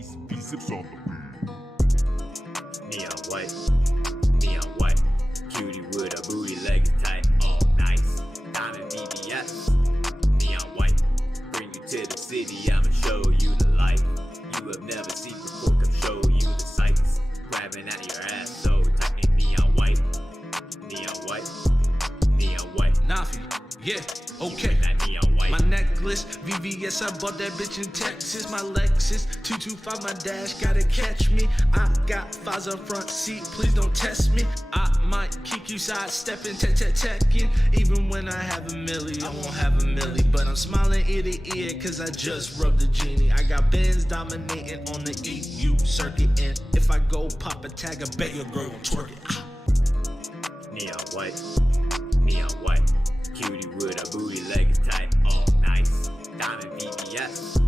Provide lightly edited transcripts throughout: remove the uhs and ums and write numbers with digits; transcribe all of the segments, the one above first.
Biceps on the Neon white, cutie with a booty legs tight, all nice. Diamond VVS, neon white, bring you to the city, I'ma show you the light. You have never seen before, come show you the sights. Grabbing at your ass so tight, neon white, Nafi, yeah, okay. My necklace, VVS, I bought that bitch in Texas. My Lexus, 225, my dash, gotta catch me. I got fives up front seat, please don't test me. I might kick you sidestepping, teching. Even when I have a milli, I won't have a milli. But I'm smiling ear to ear, cause I just rubbed the genie. I got Benz dominating on the EU circuit. And if I go pop a tag, I bet your girl gon' twerk it. Neon white, cutie with a booty legs tight, all nice. Diamond VVS,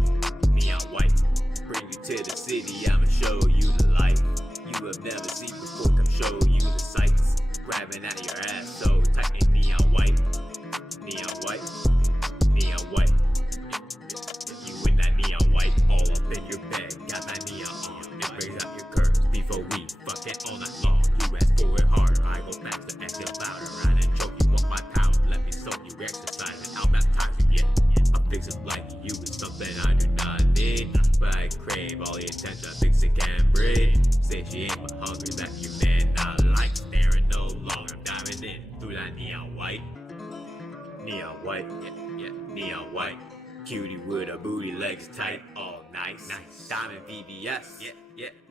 neon white, bring you to the city, I'ma show you the light. You have never seen before, come show you the sights. Grabbing at your ass so tight, and neon white. You in that neon white, all up in your bed, got that neon on. It brings out your curves before we fuck it all night long. You ask for it harder, I go faster, acting louder. I done choke you on my power, let me soak you, exercising, I'll baptize you, yeah. I'm fixing like you is something I do not need, but I crave all the attention, I fix it, can't breathe. Satiate my hunger that you man not like, staring no longer, diving in through that neon white. Neon white, cutie with a booty legs tight, all nice. Diamond VVS,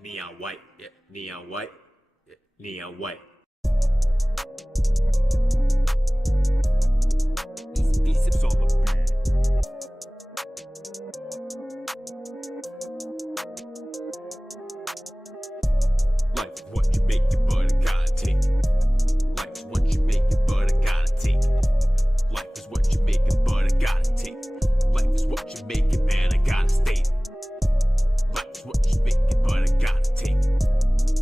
neon white. biceps on the Life is what you make it, but I gotta take it. Life is what you make it, but I gotta take it. Life is what you make it, but I gotta take it. Life is what you make it, man, I gotta state it. Life is what you make it, but I gotta take it.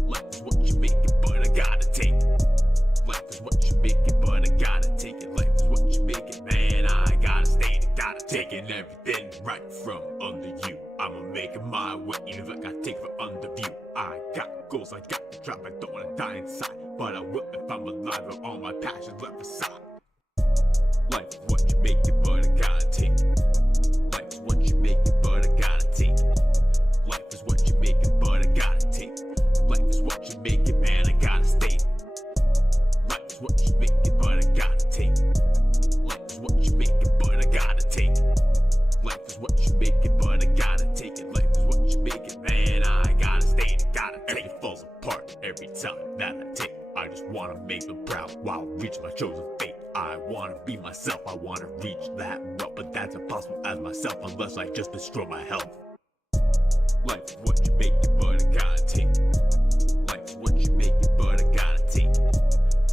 Life is what you make it, but I gotta take it. Life is what you make it, but I gotta take it. Life is what you make it, man, I gotta state it. Gotta take it, everything right from under you. I'ma make it my way, even if I gotta take it from under view. I got goals, I got the drive, I don't wanna die inside, but I will if I'm alive with all my passions left aside. Life is what you make it, but I gotta take it. Life is what you make it, but I gotta take it. Life is what you make it, but I gotta take it. Life is what you make it, man, I gotta state it. Life is what you make it, but I gotta take it. Life is what you make it, but I gotta take it. Life is what you make it, but I gotta take it. Life is what you make it, man, I gotta state it. Gotta take it. Falls apart every time that I take it. I just wanna make them proud while reaching my chosen fate. I wanna be myself, I wanna reach that wealth, but that's impossible as myself unless I just destroy my health. Life is what you make it, but I gotta take it. Life is what you make it, but I gotta take it.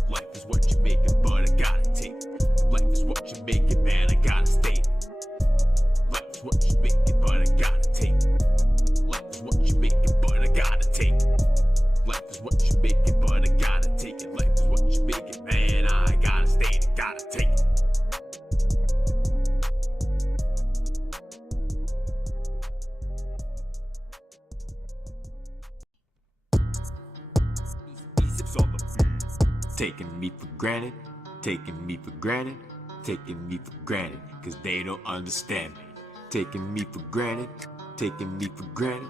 Life is what you make it, but I gotta take it. Life is what you make it, man, I gotta state it. Life is what you make it, but I gotta take it. Life is what you make it, but I gotta take it. Life is what you make it, but I gotta take it. Life is what you make it, man, I gotta state it, gotta take it. biceps on the Taking me for granted, taking me for granted, taking me for granted, cause they don't understand me. Taking me for granted, taking me for granted,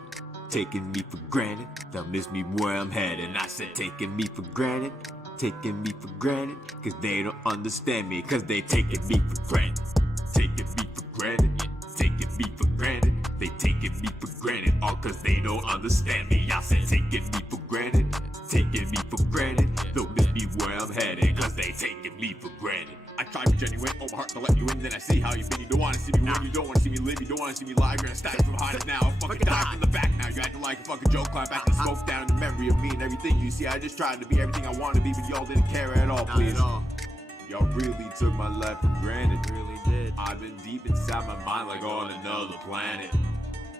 taking me for granted, they'll miss me where I'm headed. I said taking me for granted, taking me for granted, cause they don't understand me, cause they taking me for granted. Taking me for granted, taking me for granted, they taking me for granted, all cause they don't understand me. I said taking me for granted, taking me for granted, they'll miss me where I'm headed, cause they taking me for granted. I try to be genuine, open my heart to let you in, then I see how you've been. You don't wanna see me win, you don't wanna see me live, you don't wanna see me live. You're gonna stack from behind us now, fucking die from the back now. You acting like a fucking joke, climb back and smoke down the memory of me and everything. You see, I just tried to be everything I wanted to be, but y'all didn't care at all, please. Y'all really took my life for granted. Really did. I've been deep inside my mind like on another planet.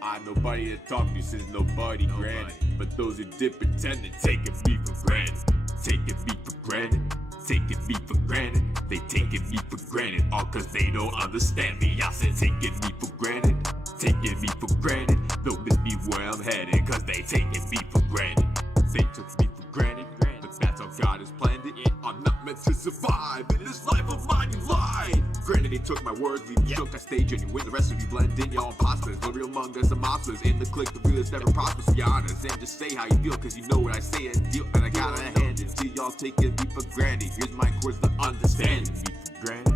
I'm nobody to talk to since nobody granted. But those who did pretend to taking me for granted. Taking me for granted, taking me for granted. They taking me for granted, all cause they don't understand me. I said taking me for granted, taking me for granted. Though this be where I'm headed, cause they taking me for granted. They took me for granted, but that's how God has planned it. I'm not meant to survive in this life of mine, you lied. Granted, they took my words, leave me shook, I stay genuine. The rest of you blend in, y'all imposters. No real among us, the mobsters. In the clique, the realest never prosper. Be honest and just say how you feel, cause you know what I say and deal. And I gotta hand it to y'all taking me for granted. Here's my course to understand me for granted,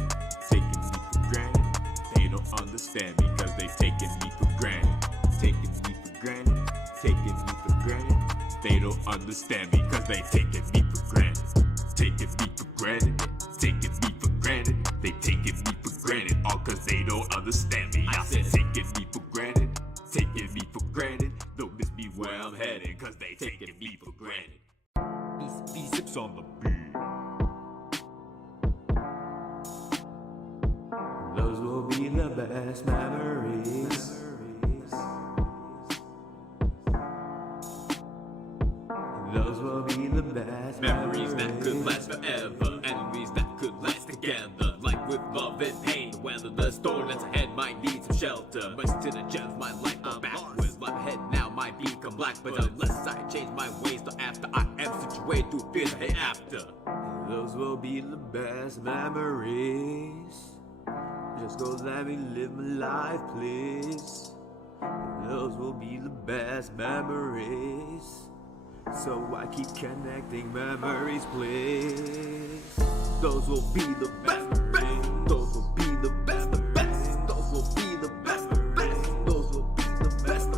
taking me for granted. They don't understand me, cause they taking me for granted, taking me for granted, taking me for granted. They don't understand me, cause they taking me for granted, taking me for granted, taking me for granted. They taking me for granted, all cause they don't understand me. I said taking me for granted, taking me for granted. Though this be where I'm headed, cause they taking me for granted. These zips on the beat. Those will be the best memories. Those will be the best Memories that could last forever, enemies that could last together. Like with love and pain, to weather the storm that's ahead might need some shelter. Much to the gems, my life go backwards. Life ahead now might become black, but unless I change my ways, till after I am situated through fears ahead after. Those will be the best memories. Just go let me live my life, please. Those will be the best memories. So I keep connecting memories, please. Those will be the best. Those will be the best. Those will be the best. Those will be the best.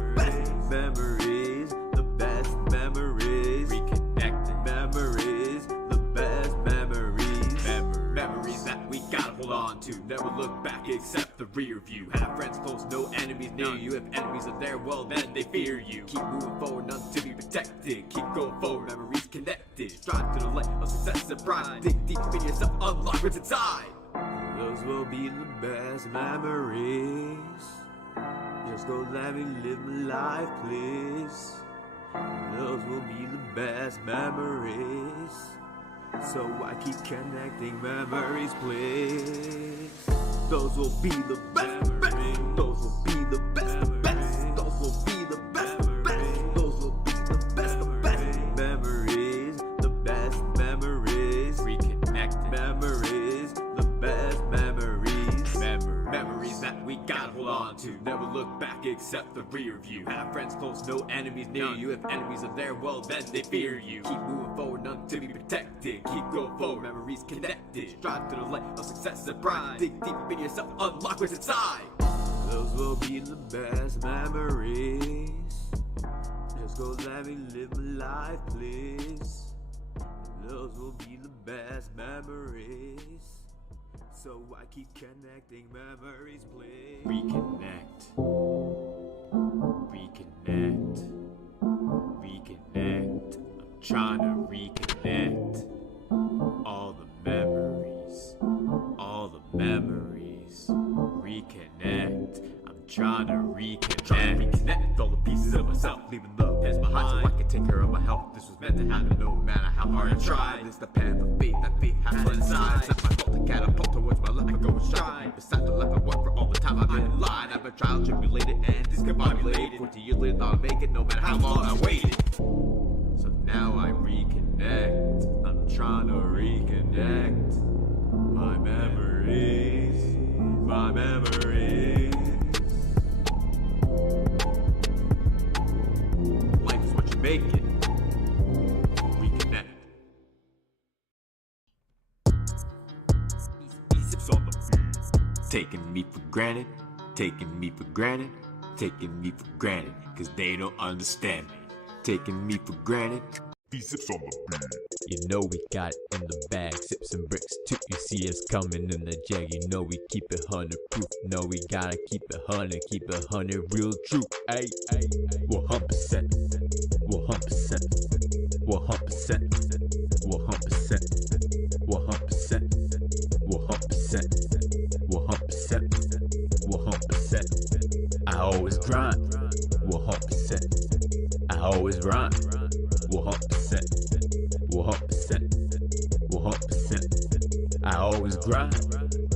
Memories, the best memories. Reconnecting Memories, the best memories. memories that we gotta hold on to. Never look back except the rear view. Have friends close, no enemies near you. If enemies are there, well then they fear you. Keep moving forward, none to be protected. Keep going forward, memories connected. Strive to the light of success and pride. Dig deep in yourself, unlock what's inside. Those will be the best memories. Just go let me live my life, please. Those will be the best memories. So I keep connecting memories, please. Those will be the best. Those will be the best. Those will be the best. Those will be the best. Memories, the best memories. Reconnecting Memories, the best memories. memories that we gotta hold on to. Never look back except the rear view. Have friends close, no enemies near you. If enemies are there, well then they fear you. Keep moving forward, none to be protected. Keep going forward, memories connected. Strive to the light of success and pride. Dig deep in yourself, unlock what's inside. Those will be the best memories. Just go let me live my life, please. Those will be the best memories. So I keep connecting memories, please. Reconnect. Reconnect. Reconnect. I'm trying to reconnect. All the memories. All the memories. Reconnect. I'm trying to reconnect. Trying to reconnect all the pieces of myself. Leaving the past behind so I can take care of my health. This was meant to happen no matter how hard I tried. This the path of faith that faith has put aside. It's not my fault to catapult towards my left. I go and stride. Beside the left I walk for all the time I've been in line. I've been trial tribulated and discombobulated. 40 years later thought I'd make it no matter how long I waited. So now I reconnect. I'm trying to reconnect. My memories. My memories. Life is what you make it. Reconnect. These zips on the beat. Taking me for granted, taking me for granted, taking me for granted, cause they don't understand me. Taking me for granted. These zips on the beat. You know we got it in the bag, sips and bricks too. You see us coming in the jag, you know we keep it 100 proof. No, we gotta keep it 100 real true. Ay, ay, 100%, 100%, 100%, 100%, 100%, 100%, 100%, 100%. I always grind, 100%. I always rhyme, 100%, 100%, 100%. I always grind,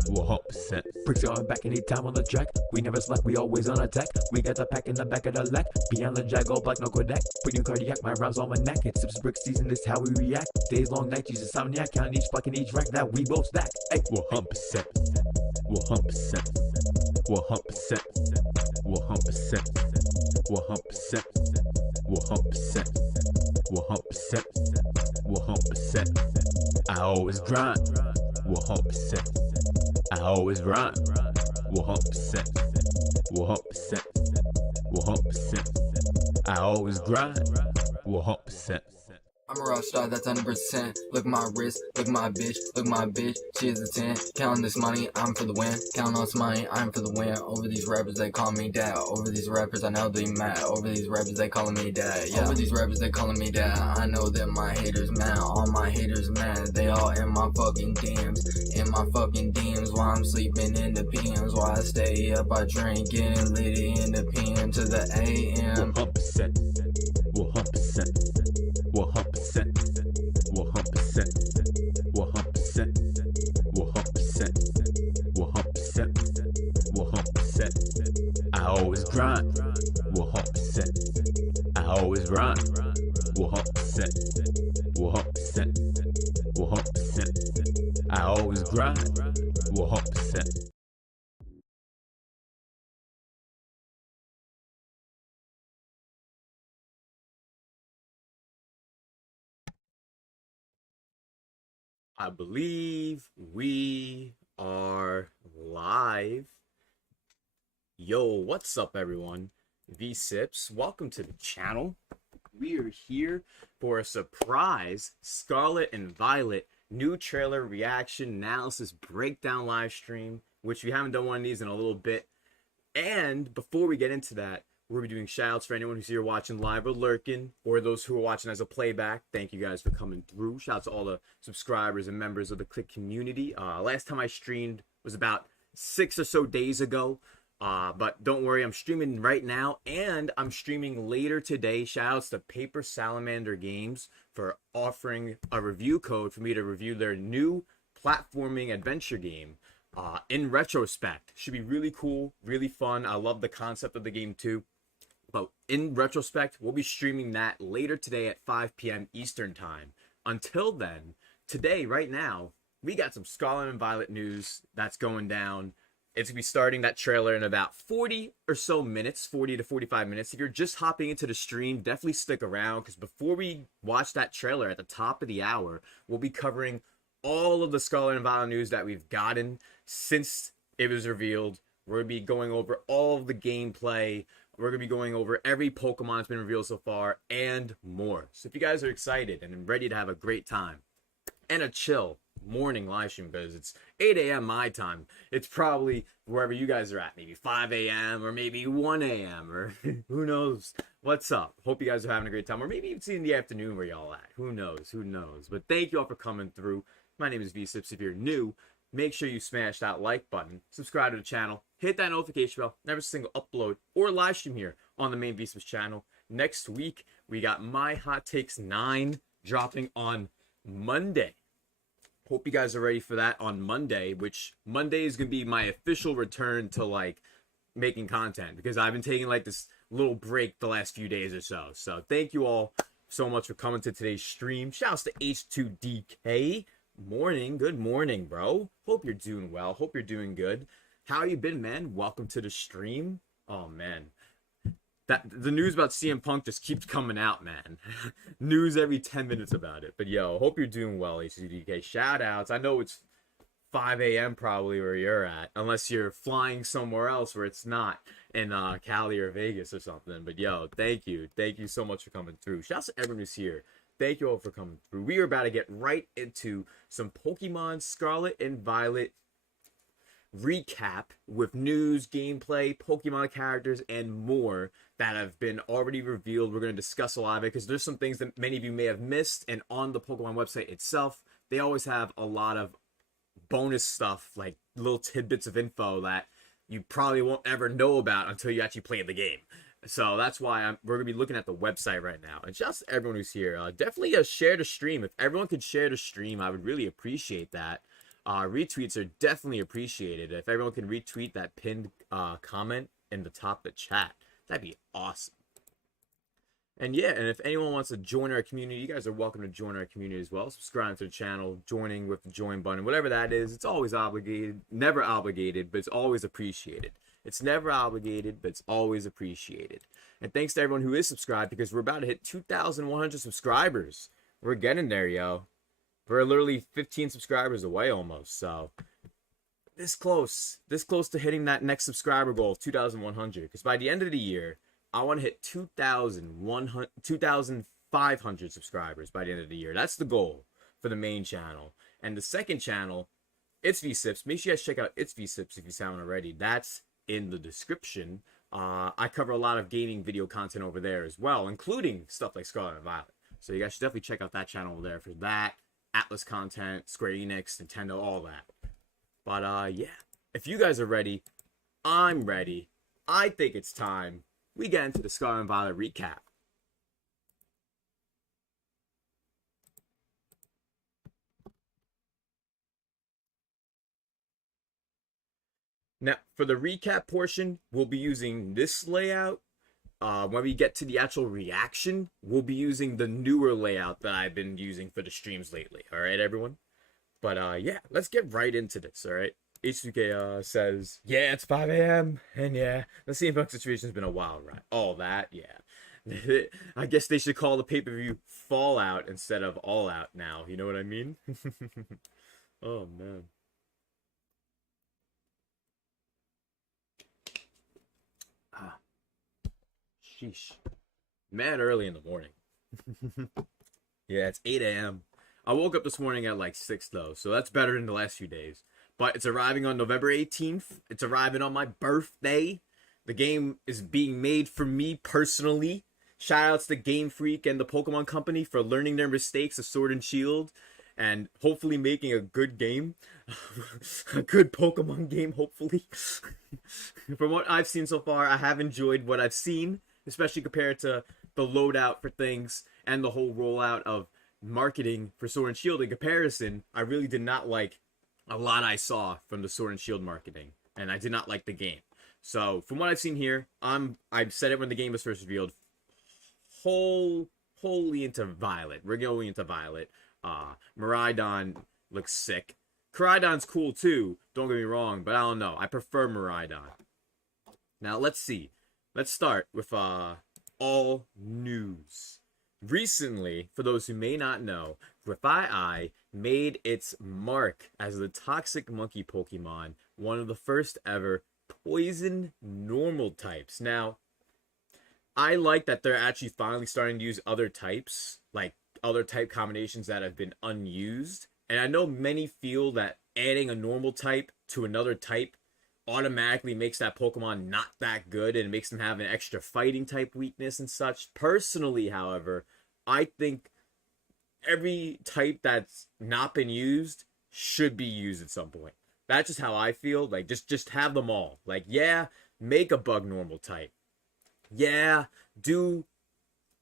100%. Bricks going back anytime on the track. We never slack, we always on attack. We got the pack in the back of the lack. Beyond the jag, all black, no Kodak. Putting cardiac, my rhymes on my neck. It's sips bricks season, this how we react. Days long, night, use insomniac. Count each block and each rack that we both stack. Hey, 100%. 100%. 100%. 100%. 100%. 100%. 100%. 100%. I always grind. 100%. I always rhyme. 100%. 100%. 100%. I always grind. 100%. I'm a rock star, that's 100%. Look my wrist, look my bitch, she is a 10. Counting this money, I'm for the win. Counting all this money, I'm for the win. Over these rappers, they call me dad. Over these rappers, I know they mad. Over these rappers, they calling me dad. Yeah. Over these rappers, they calling me dad. I know that my haters mad. All my haters mad. They all in my fucking DMs. In my fucking DMs while I'm sleeping in the PMs. While I stay up, I drink, getting litty in the PM to the AM. 100%. 100%. 100%. 100%. 100%. 100%. 100%. 100%. I always grind. 100%. I always rhyme. 100%. 100%. 100%. I always grind. 100%. I believe we are live. Yo, what's up everyone? V-Sips, welcome to the channel. We are here for a surprise Scarlet and Violet new trailer reaction analysis breakdown live stream, which we haven't done one of these in a little bit. And before we get into that, we'll be doing shoutouts for anyone who's here watching live or lurking, or those who are watching as a playback. Thank you guys for coming through. Shout out to all the subscribers and members of the Click community. Last time I streamed was about 6 or so days ago. But don't worry, I'm streaming right now, and I'm streaming later today. Shoutouts to Paper Salamander Games for offering a review code for me to review their new platforming adventure game. In retrospect, should be really cool, really fun. I love the concept of the game too. But in retrospect, we'll be streaming that later today at 5 p.m. Eastern time. Until then, today, right now, we got some Scarlet and Violet news that's going down. It's going to be starting that trailer in about 40 or so minutes, 40 to 45 minutes. If you're just hopping into the stream, definitely stick around, because before we watch that trailer at the top of the hour, we'll be covering all of the Scarlet and Violet news that we've gotten since it was revealed. We're going to be going over all of the gameplay. We're going to be going over every Pokemon that's been revealed so far and more. So if you guys are excited and ready to have a great time and a chill morning live stream, because it's 8 a.m. my time, it's probably wherever you guys are at, maybe 5 a.m. or maybe 1 a.m. or who knows what's up. Hope you guys are having a great time, or maybe it's in the afternoon where y'all at. Who knows? Who knows? But thank you all for coming through. My name is V-Sips. If you're new, make sure you smash that like button, subscribe to the channel, hit that notification bell, never a single upload or live stream here on the main V-Sips channel. Next week, we got My Hot Takes 9 dropping on Monday. Hope you guys are ready for that on Monday, which Monday is going to be my official return to like making content, because I've been taking like this little break the last few days or so. So thank you all so much for coming to today's stream. Shouts to H2DK. Morning, good morning, bro. Hope you're doing well. Hope you're doing good. How you been, man? Welcome to the stream. Oh man, the news about CM Punk just keeps coming out, man. News every 10 minutes about it. But yo, hope you're doing well, HCDK. Shout outs. I know it's 5 a.m. probably where you're at, unless you're flying somewhere else where it's not in Cali or Vegas or something. But yo, thank you so much for coming through. Shouts to everyone who's here. Thank you all for coming through. We are about to get right into some Pokemon Scarlet and Violet recap with news, gameplay, Pokemon characters, and more that have been already revealed. We're going to discuss a lot of it because there's some things that many of you may have missed, and on the Pokemon website itself, they always have a lot of bonus stuff, like little tidbits of info that you probably won't ever know about until you actually play the game. So that's why we're going to be looking at the website right now. And just everyone who's here, definitely share the stream. If everyone could share the stream, I would really appreciate that. retweets are definitely appreciated. If everyone can retweet that pinned comment in the top of the chat, that'd be awesome. And yeah, and if anyone wants to join our community, you guys are welcome to join our community as well. Subscribe to the channel, joining with the join button, whatever that is. It's always obligated, never obligated, but it's always appreciated. It's never obligated, but it's always appreciated. And thanks to everyone who is subscribed, because we're about to hit 2,100 subscribers. We're getting there, yo. We're literally 15 subscribers away almost, so this close to hitting that next subscriber goal of 2,100. Because by the end of the year, I want to hit 2,500 subscribers by the end of the year. That's the goal for the main channel. And the second channel, It's VSips. Make sure you guys check out It's VSips if you haven't already. That's in the description. I cover a lot of gaming video content over there as well, including stuff like Scarlet and Violet. So you guys should definitely check out that channel over there for that. Atlas content, Square Enix, Nintendo, all that. But yeah, if you guys are ready, I'm ready. I think it's time we get into the Scarlet and Violet recap. Now, for the recap portion, we'll be using this layout. When we get to the actual reaction, we'll be using the newer layout that I've been using for the streams lately. All right, everyone? But yeah, let's get right into this, all right? H2K says, yeah, it's 5 a.m. And yeah, the CM Punk situation's been a wild ride. All that, yeah. I guess they should call the pay-per-view Fallout instead of All Out now. You know what I mean? Oh, man. Sheesh. Mad early in the morning. Yeah, it's 8 a.m. I woke up this morning at like 6 though, so that's better than the last few days. But it's arriving on November 18th. It's arriving on my birthday. The game is being made for me personally. Shoutouts to Game Freak and the Pokemon Company for learning their mistakes of Sword and Shield and hopefully making a good game. A good Pokemon game, hopefully. From what I've seen so far, I have enjoyed what I've seen, especially compared to the loadout for things and the whole rollout of marketing for Sword and Shield. In comparison, I really did not like a lot I saw from the Sword and Shield marketing, and I did not like the game. So, from what I've seen here, I've said it when the game was first revealed, wholly into Violet. We're going into Violet. Miraidon looks sick. Koraidon's cool too, don't get me wrong, but I don't know. I prefer Miraidon. Now, let's see. Let's start with all news. Recently, for those who may not know, Grafaiai made its mark as the Toxic Monkey Pokemon, one of the first ever Poison Normal types. Now, I like that they're actually finally starting to use other types, like other type combinations that have been unused. And I know many feel that adding a normal type to another type automatically makes that Pokemon not that good and makes them have an extra fighting type weakness and such. Personally, however, I think every type that's not been used should be used at some point. That's just how I feel. Like, just have them all. Like, yeah, make a bug normal type. Yeah, do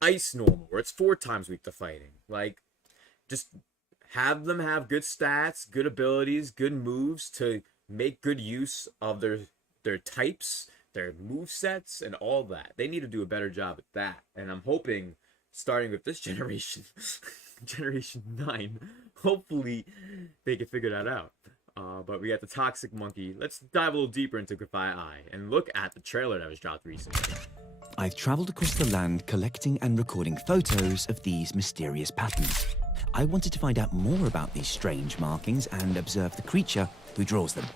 ice normal, where it's 4 times weak to fighting. Like, just have them have good stats, good abilities, good moves to make good use of their types, their move sets, and all that. They need to do a better job at that. And I'm hoping, starting with this generation, Generation 9, hopefully they can figure that out. But we got the Toxic Monkey. Let's dive a little deeper into Grafaiai and look at the trailer that was dropped recently. I've traveled across the land collecting and recording photos of these mysterious patterns. I wanted to find out more about these strange markings and observe the creature who draws them.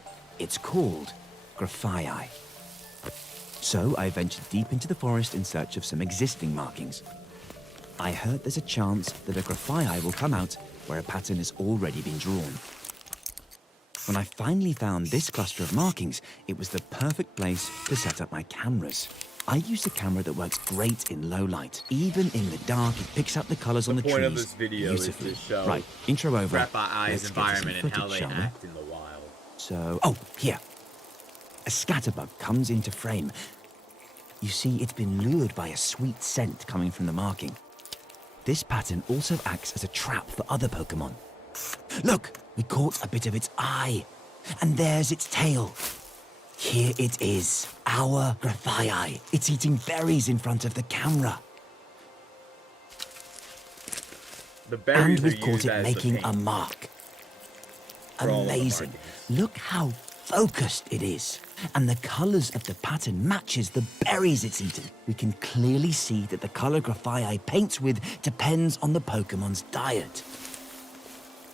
It's called Grafaiai. So I ventured deep into the forest in search of some existing markings. I heard there's a chance that a Grafaiai will come out where a pattern has already been drawn. When I finally found this cluster of markings, it was the perfect place to set up my cameras. I used a camera that works great in low light. Even in the dark, it picks up the colors on the trees. The point of this video is to show right, intro over. Grafaiai's environment and how they act in the wild. So, oh, here. A scatterbug comes into frame. You see, it's been lured by a sweet scent coming from the marking. This pattern also acts as a trap for other Pokemon. Look, We caught a bit of its eye. And there's its tail. Here it is, our Grafii. It's eating berries in front of the camera. The berries And are we've caught used it as making the paint a mark. for all of the Amazing. markings. Look how focused it is. And the colors of the pattern matches the berries it's eaten. We can clearly see that the color Grafii paints with depends on the Pokemon's diet.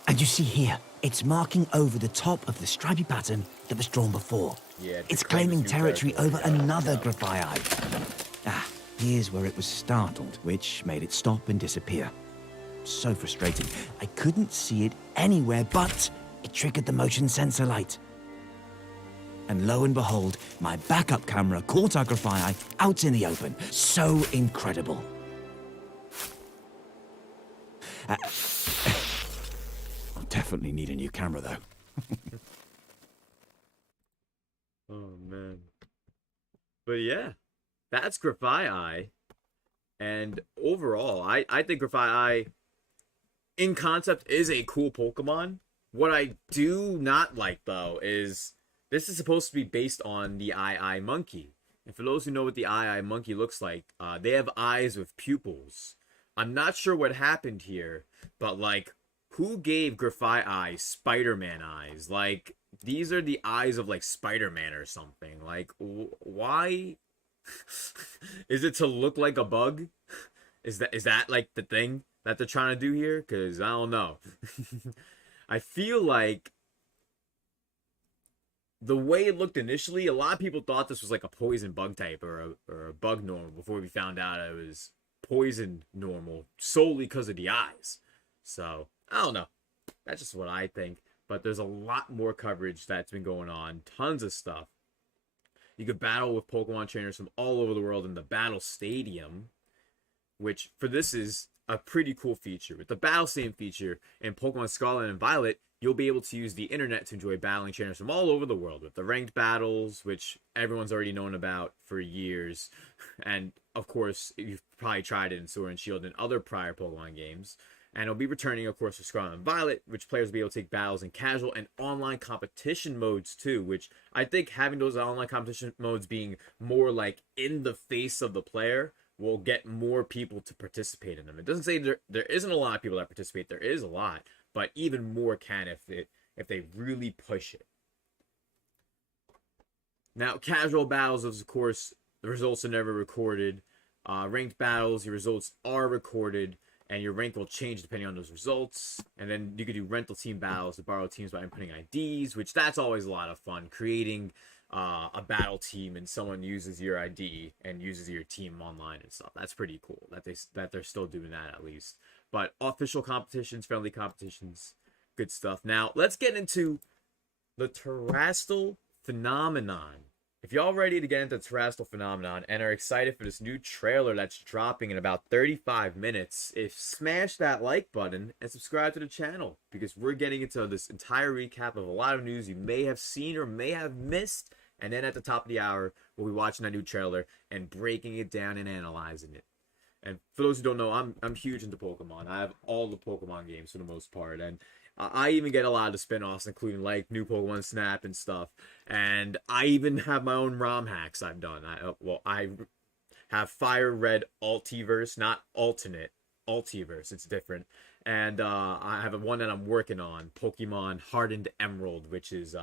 And you see here, it's marking over the top of the stripy pattern that was drawn before. Yeah, It's to claim claiming its new territory over territory, yeah. another Grafii. Ah, here's where it was startled, which made it stop and disappear. So frustrating. I couldn't see it anywhere, but it triggered the motion sensor light. And lo and behold, my backup camera caught our Grafii out in the open. So incredible. I'll definitely need a new camera, though. Oh, man. But yeah, that's Grafii. And overall, I think Grafii, in concept, is a cool Pokemon. What I do not like, though, is this is supposed to be based on the Eye Monkey. And for those who know what the Eye Monkey looks like, they have eyes with pupils. I'm not sure what happened here, but, like, who gave Grafii Spider-Man eyes? Like, these are the eyes of, like, Spider-Man or something. Like, why? Is it to look like a bug? Is that like, the thing that they're trying to do here? Because, I don't know. I feel like the way it looked initially, a lot of people thought this was like a poison bug type or a bug normal before we found out it was poison normal solely because of the eyes. So, I don't know. That's just what I think. But there's a lot more coverage that's been going on. Tons of stuff. You could battle with Pokemon trainers from all over the world in the Battle Stadium, which for this is a pretty cool feature. With the Battle Stadium feature in Pokemon Scarlet and Violet, you'll be able to use the internet to enjoy battling trainers from all over the world with the ranked battles, which everyone's already known about for years. And of course, you've probably tried it in Sword and Shield and other prior Pokemon games. And it'll be returning, of course, for Scarlet and Violet, which players will be able to take battles in casual and online competition modes too, which I think having those online competition modes being more like in the face of the player will get more people to participate in them. It doesn't say there isn't a lot of people that participate. There is a lot, but even more can if they really push it. Now, casual battles, of course, the results are never recorded. Ranked battles, your results are recorded, and your rank will change depending on those results. And then you could do rental team battles to borrow teams by inputting IDs, which that's always a lot of fun. Creating a battle team and someone uses your ID and uses your team online and stuff. That's pretty cool that they're still doing that at least. But official competitions, friendly competitions, good stuff. Now, let's get into the Terrestrial Phenomenon. If y'all ready to get into Terrestrial Phenomenon and are excited for this new trailer that's dropping in about 35 minutes, smash that like button and subscribe to the channel, because we're getting into this entire recap of a lot of news you may have seen or may have missed. And then at the top of the hour, we'll be watching that new trailer and breaking it down and analyzing it. And for those who don't know, I'm huge into Pokemon. I have all the Pokemon games for the most part, and I even get a lot of the spin-offs, including like new Pokemon Snap and stuff. And I even have my own ROM hacks I've done. I have Fire Red Altiverse, not alternate, Altiverse. It's different. And I have one that I'm working on, Pokemon Hardened Emerald, which is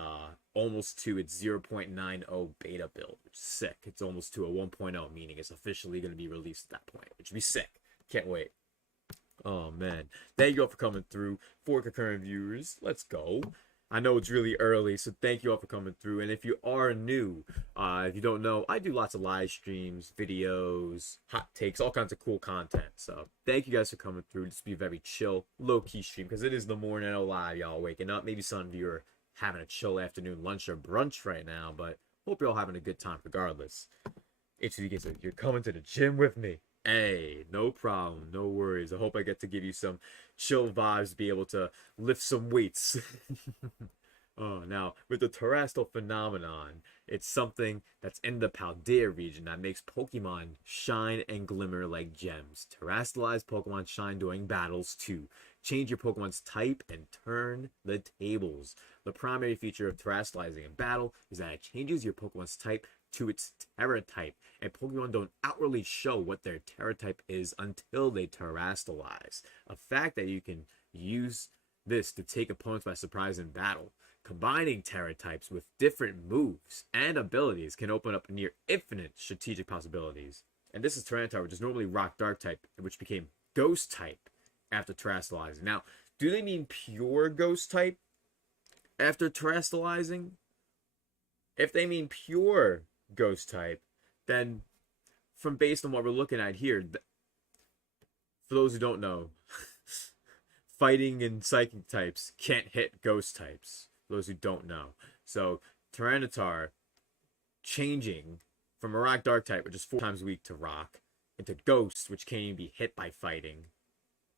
almost to its 0.90 beta build, which is sick. It's almost to a 1.0, meaning it's officially going to be released at that point, which would be sick. Can't wait. Oh, man. Thank you all for coming through. For concurrent viewers, let's go. I know it's really early, so thank you all for coming through. And if you are new, if you don't know, I do lots of live streams, videos, hot takes, all kinds of cool content. So thank you guys for coming through. Just be a very chill, low-key stream, because it is the morning. I know a lot of y'all waking up. Maybe some of you are having a chill afternoon lunch or brunch right now, but hope you're all having a good time regardless. If you get you're coming to the gym with me. Hey, no problem, no worries. I hope I get to give you some chill vibes to be able to lift some weights. Now, with the Terrestrial Phenomenon, it's something that's in the Paldea region that makes Pokemon shine and glimmer like gems. Terrestrialized Pokemon shine during battles too. change your Pokemon's type, and turn the tables. The primary feature of terastallizing in battle is that it changes your Pokemon's type to its Terra type, and Pokemon don't outwardly show what their Terra type is until they terastallize. A fact that you can use this to take opponents by surprise in battle. Combining Terra types with different moves and abilities can open up near infinite strategic possibilities. And this is Tyranitar, which is normally Rock Dark type, which became Ghost type after terastallizing. Now, do they mean pure Ghost type after terastallizing? If they mean pure Ghost type, then from based on what we're looking at here, for those who don't know, fighting and psychic types can't hit Ghost types. For those who don't know. So, Tyranitar changing from a Rock Dark type, which is 4 times weak to Rock, into Ghost, which can't even be hit by fighting.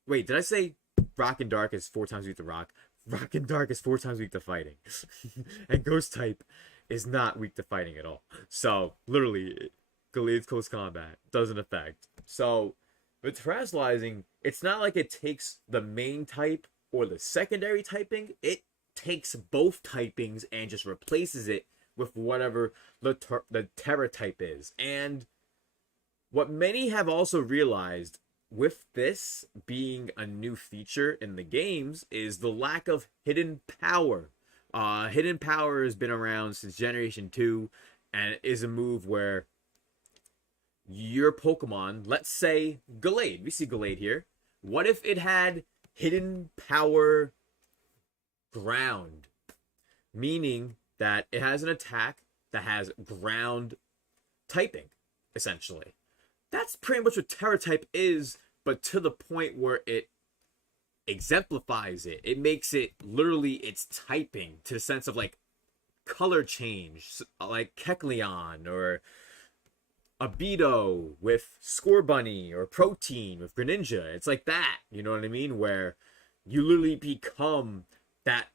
Wait, did I say Rock and Dark is 4 times weak to Rock? Rock and Dark is 4 times weak to fighting. And Ghost type is not weak to fighting at all. So, literally, Gallade's Close Combat doesn't affect. So, with terastallizing, it's not like it takes the main type or the secondary typing. It takes both typings and just replaces it with whatever the Terra type is. And what many have also realized with this being a new feature in the games is the lack of hidden power. Hidden power has been around since Generation 2 and is a move where your Pokemon, let's say Gallade, we see Gallade here. What if it had hidden power ground? Meaning that it has an attack that has ground typing, essentially. That's pretty much what Terra type is, but to the point where it exemplifies it. It makes it literally its typing to the sense of like color change, like Kecleon or Abito with Scorbunny or Protein with Greninja. It's like that, you know what I mean? Where you literally become that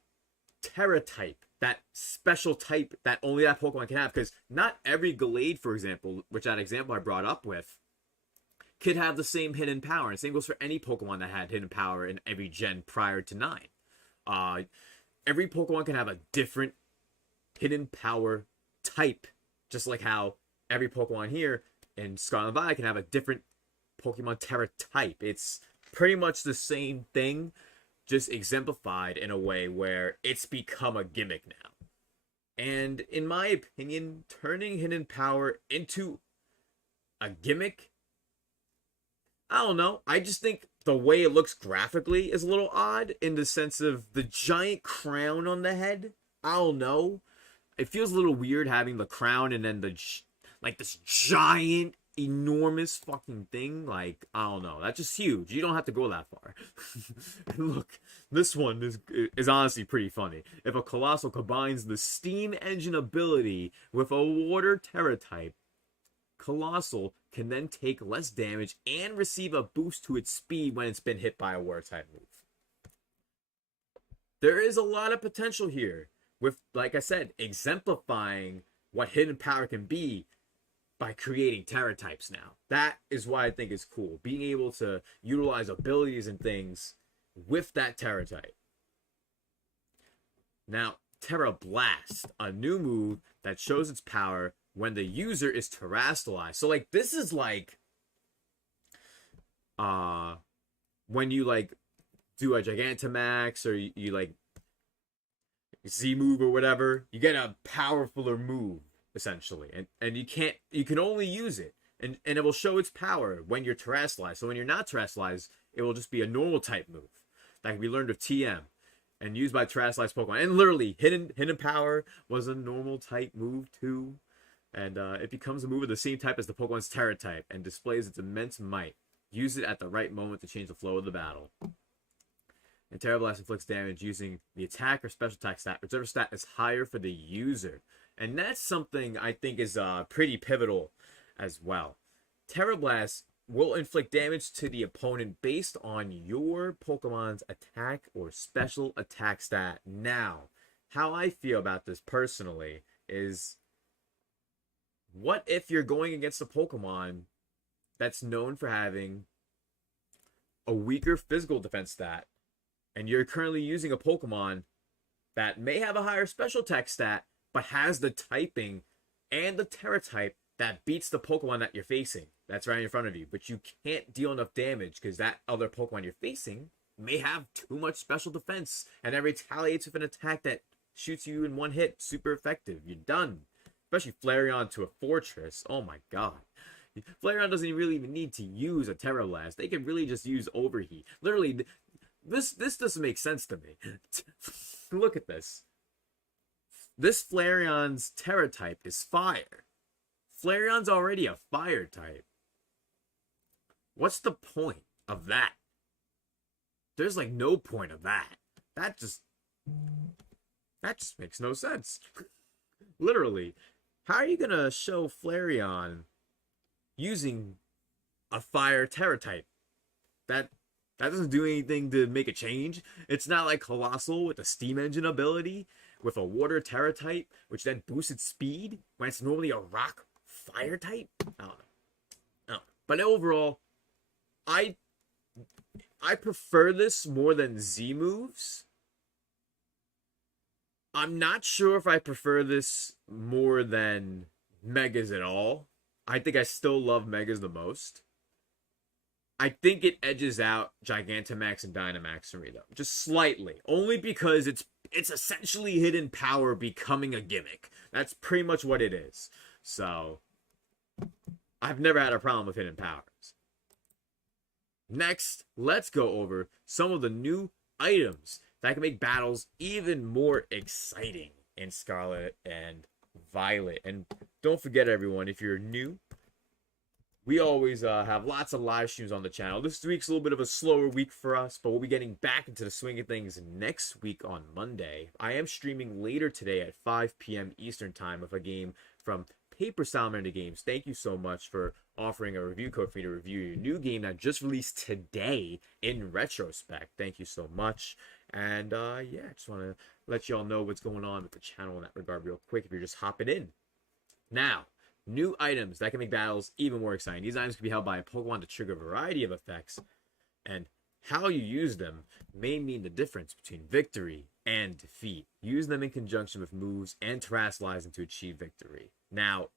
Terra type, that special type that only that Pokemon can have. Because not every Gallade, for example, which that example I brought up with, could have the same hidden power. And the same goes for any Pokemon that had hidden power in every gen prior to 9. Every Pokemon can have a different hidden power type, just like how every Pokemon here in Scarlet and Violet can have a different Pokemon Terra type. It's pretty much the same thing, just exemplified in a way where it's become a gimmick now. And in my opinion, turning hidden power into a gimmick, I don't know. I just think the way it looks graphically is a little odd in the sense of the giant crown on the head. I don't know. It feels a little weird having the crown and then like this giant, enormous fucking thing. Like, I don't know. That's just huge. You don't have to go that far. Look, this one is honestly pretty funny. If a Colossal combines the Steam Engine ability with a Water Terra type, Colossal can then take less damage and receive a boost to its speed when it's been hit by a Water type move. There is a lot of potential here with, like I said, exemplifying what hidden power can be by creating Terra types now. That is why I think is cool. Being able to utilize abilities and things with that Terra type. Now, Terra Blast, a new move that shows its power when the user is terastallized. So, like, this is like when you, like, do a Gigantamax or you like, Z-move or whatever, you get a powerfuler move, essentially. And you can only use it. And it will show its power when you're terastallized. So when you're not terastallized, it will just be a normal type move that can be learned with TM and used by terastallized Pokemon. And literally, hidden power was a normal type move too. And it becomes a move of the same type as the Pokemon's Terra type and displays its immense might. Use it at the right moment to change the flow of the battle. And Terra Blast inflicts damage using the attack or special attack stat, whichever stat is higher for the user. And that's something I think is pretty pivotal as well. Terra Blast will inflict damage to the opponent based on your Pokemon's attack or special attack stat. Now, how I feel about this personally is, what if you're going against a Pokemon that's known for having a weaker physical defense stat, and you're currently using a Pokemon that may have a higher special attack stat, but has the typing and the Terra type that beats the Pokemon that you're facing, that's right in front of you, but you can't deal enough damage because that other Pokemon you're facing may have too much special defense, and that retaliates with an attack that shoots you in one hit. Super effective. You're done. Especially Flareon to a Fortress. Oh my god. Flareon doesn't really even need to use a Terra Blast. They can really just use Overheat. Literally, this doesn't make sense to me. Look at this. This Flareon's Terra type is Fire. Flareon's already a Fire type. What's the point of that? There's like no point of that. That just makes no sense. Literally. How are you gonna show Flareon using a Fire Terra type? That doesn't do anything to make a change. It's not like Colossal with a Steam Engine ability with a Water Terra type, which then boosts its speed when it's normally a Rock Fire type. I don't know. But overall, I prefer this more than Z moves. I'm not sure if I prefer this more than Megas at all. I think I still love Megas the most. I think it edges out Gigantamax and Dynamax for me, though. Just slightly. Only because it's essentially hidden power becoming a gimmick. That's pretty much what it is. So, I've never had a problem with hidden powers. Next, let's go over some of the new items that can make battles even more exciting in Scarlet and Violet. And don't forget, everyone, if you're new, we always have lots of live streams on the channel. This week's a little bit of a slower week for us, but we'll be getting back into the swing of things next week on Monday. I am streaming later today at 5 p.m. Eastern Time with a game from Paper Salamander Games. Thank you so much for offering a review code for me to review your new game that just released today in retrospect. Thank you so much. And yeah, I just want to let y'all know what's going on with the channel in that regard real quick if you're just hopping in. Now, new items that can make battles even more exciting. These items can be held by a Pokemon to trigger a variety of effects, and how you use them may mean the difference between victory and defeat. Use them in conjunction with moves and terrestrialize them to achieve victory. Now,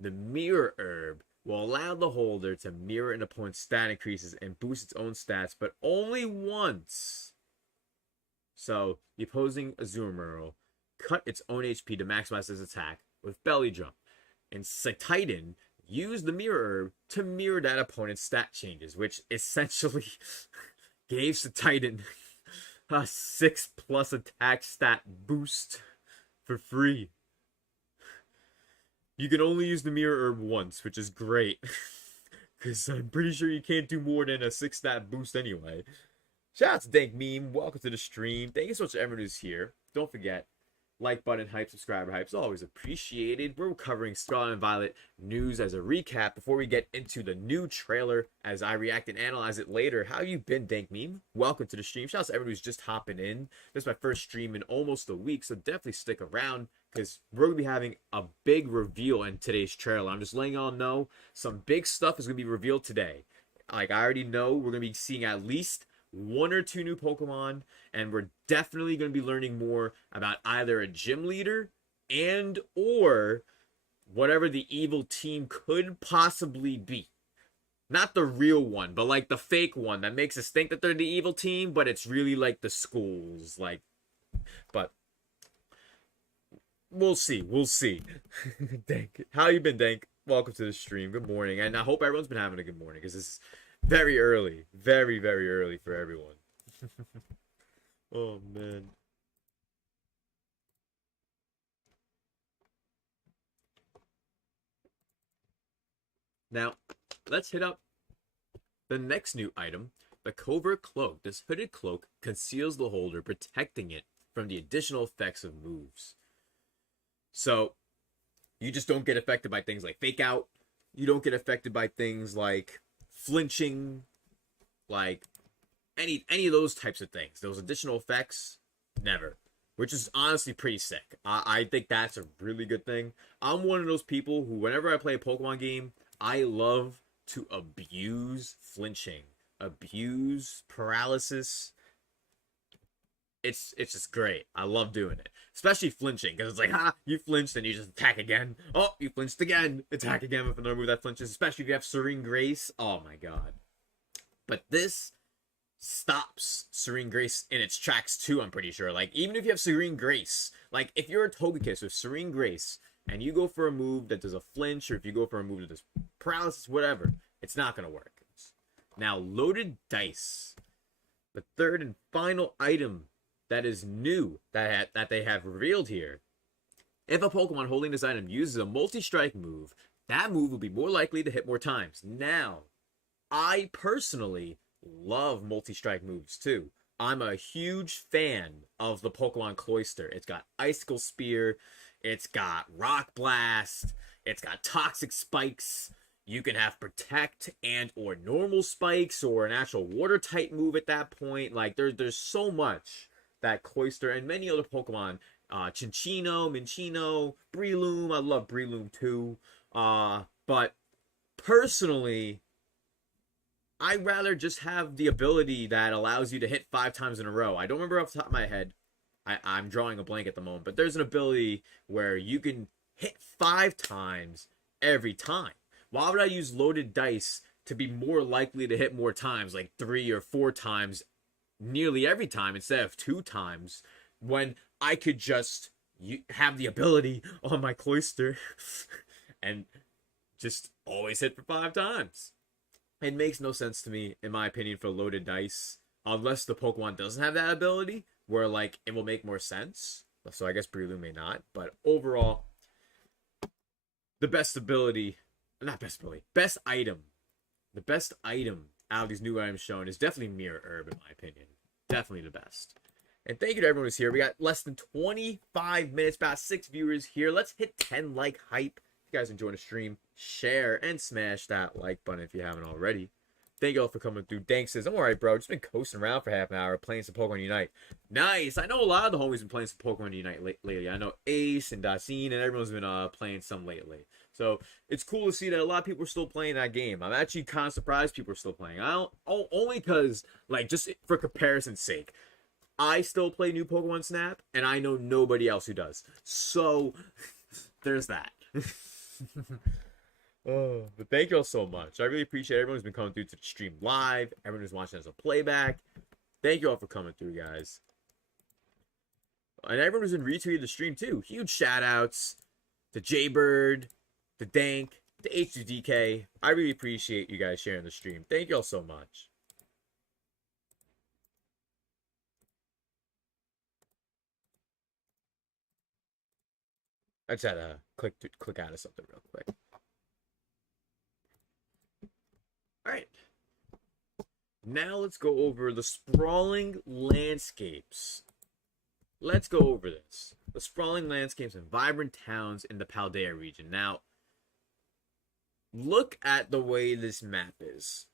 the Mirror Herb will allow the holder to mirror an opponent's stat increases and boost its own stats, but only once. So, the opposing Azumarill will cut its own HP to maximize its attack with Belly Drum. And Titan use the Mirror Herb to mirror that opponent's stat changes, which essentially gave Titan a 6+ attack stat boost for free. You can only use the Mirror Herb once, which is great. Because I'm pretty sure you can't do more than a 6 stat boost anyway. Shout out to Dank Meme. Welcome to the stream. Thank you so much to everyone who's here. Don't forget, like button hype, subscriber hype is always appreciated. We're covering Scarlet and Violet news as a recap before we get into the new trailer as I react and analyze it later. How you been, Dank Meme? Welcome to the stream. Shout out to everyone who's just hopping in. This is my first stream in almost a week, so definitely stick around because we're going to be having a big reveal in today's trailer. I'm just letting y'all know some big stuff is going to be revealed today. Like, I already know we're going to be seeing at least 1 or 2 new Pokemon, and we're definitely going to be learning more about either a gym leader and or whatever the evil team could possibly be. Not the real one, but like the fake one that makes us think that they're the evil team, but it's really like the schools. Like, but we'll see. Dank. How you been, Dank? Welcome to the stream. Good morning. And I hope everyone's been having a good morning because this is very early. Very, very early for everyone. Oh, man. Now, let's hit up the next new item, the Covert Cloak. This hooded cloak conceals the holder, protecting it from the additional effects of moves. So, you just don't get affected by things like Fake Out. You don't get affected by things like flinching, like any of those types of things. Those additional effects, never. Which is honestly pretty sick. I think that's a really good thing. I'm one of those people who, whenever I play a Pokemon game, I love to abuse flinching, abuse paralysis, it's just great. I love doing it, especially flinching, because it's like, you flinched and you just attack again. Oh, you flinched again, attack again with another move that flinches. Especially if you have Serene Grace. Oh my god! But this stops Serene Grace in its tracks too. I'm pretty sure. Like even if you have Serene Grace, like if you're a Togekiss with Serene Grace and you go for a move that does a flinch, or if you go for a move that does paralysis, whatever, it's not gonna work. Now, Loaded Dice, the third and final item that is new that they have revealed here. If a Pokemon holding this item uses a multi-strike move, that move will be more likely to hit more times. Now, I personally love multi-strike moves too. I'm a huge fan of the Pokemon Cloyster. It's got Icicle Spear, it's got Rock Blast, it's got Toxic Spikes. You can have Protect and or normal spikes or an actual water type move at that point. Like there's so much that Cloyster and many other Pokemon, Chinchino, Minchino, Breloom. I love Breloom too. But personally, I'd rather just have the ability that allows you to hit 5 times in a row. I don't remember off the top of my head. I'm drawing a blank at the moment, but there's an ability where you can hit 5 times every time. Why would I use Loaded Dice to be more likely to hit more times, like 3 or 4 times nearly every time instead of 2 times, when I could just have the ability on my Cloyster and just always hit for 5 times? It makes no sense to me, in my opinion, for Loaded Dice, unless the Pokemon doesn't have that ability, where like it will make more sense. So I guess Breloom may not, but overall, the best item. The best item out of these new items shown is definitely Mirror Herb, in my opinion. Definitely the best. And thank you to everyone who's here. We got less than 25 minutes, about 6 viewers here. Let's hit 10 like hype. If you guys enjoying the stream, share and smash that like button if you haven't already. Thank you all for coming through. Dank says, I'm alright, bro. Just been coasting around for half an hour playing some Pokemon Unite. Nice. I know a lot of the homies been playing some Pokemon Unite lately. I know Ace and Dacian and everyone's been playing some lately. So it's cool to see that a lot of people are still playing that game. I'm actually kind of surprised people are still playing. Only because, like, just for comparison's sake, I still play new Pokemon Snap, and I know nobody else who does. So there's that. Oh, but thank you all so much. I really appreciate everyone who's been coming through to the stream live, everyone who's watching as a playback. Thank you all for coming through, guys. And everyone who's been retweeting the stream too. Huge shout outs to Jaybird, to Dank, to H2DK. I really appreciate you guys sharing the stream. Thank you all so much. I just had to click out of something real quick. Alright. Now let's go over the sprawling landscapes. Let's go over this. The sprawling landscapes and vibrant towns in the Paldea region. Now, look at the way this map is.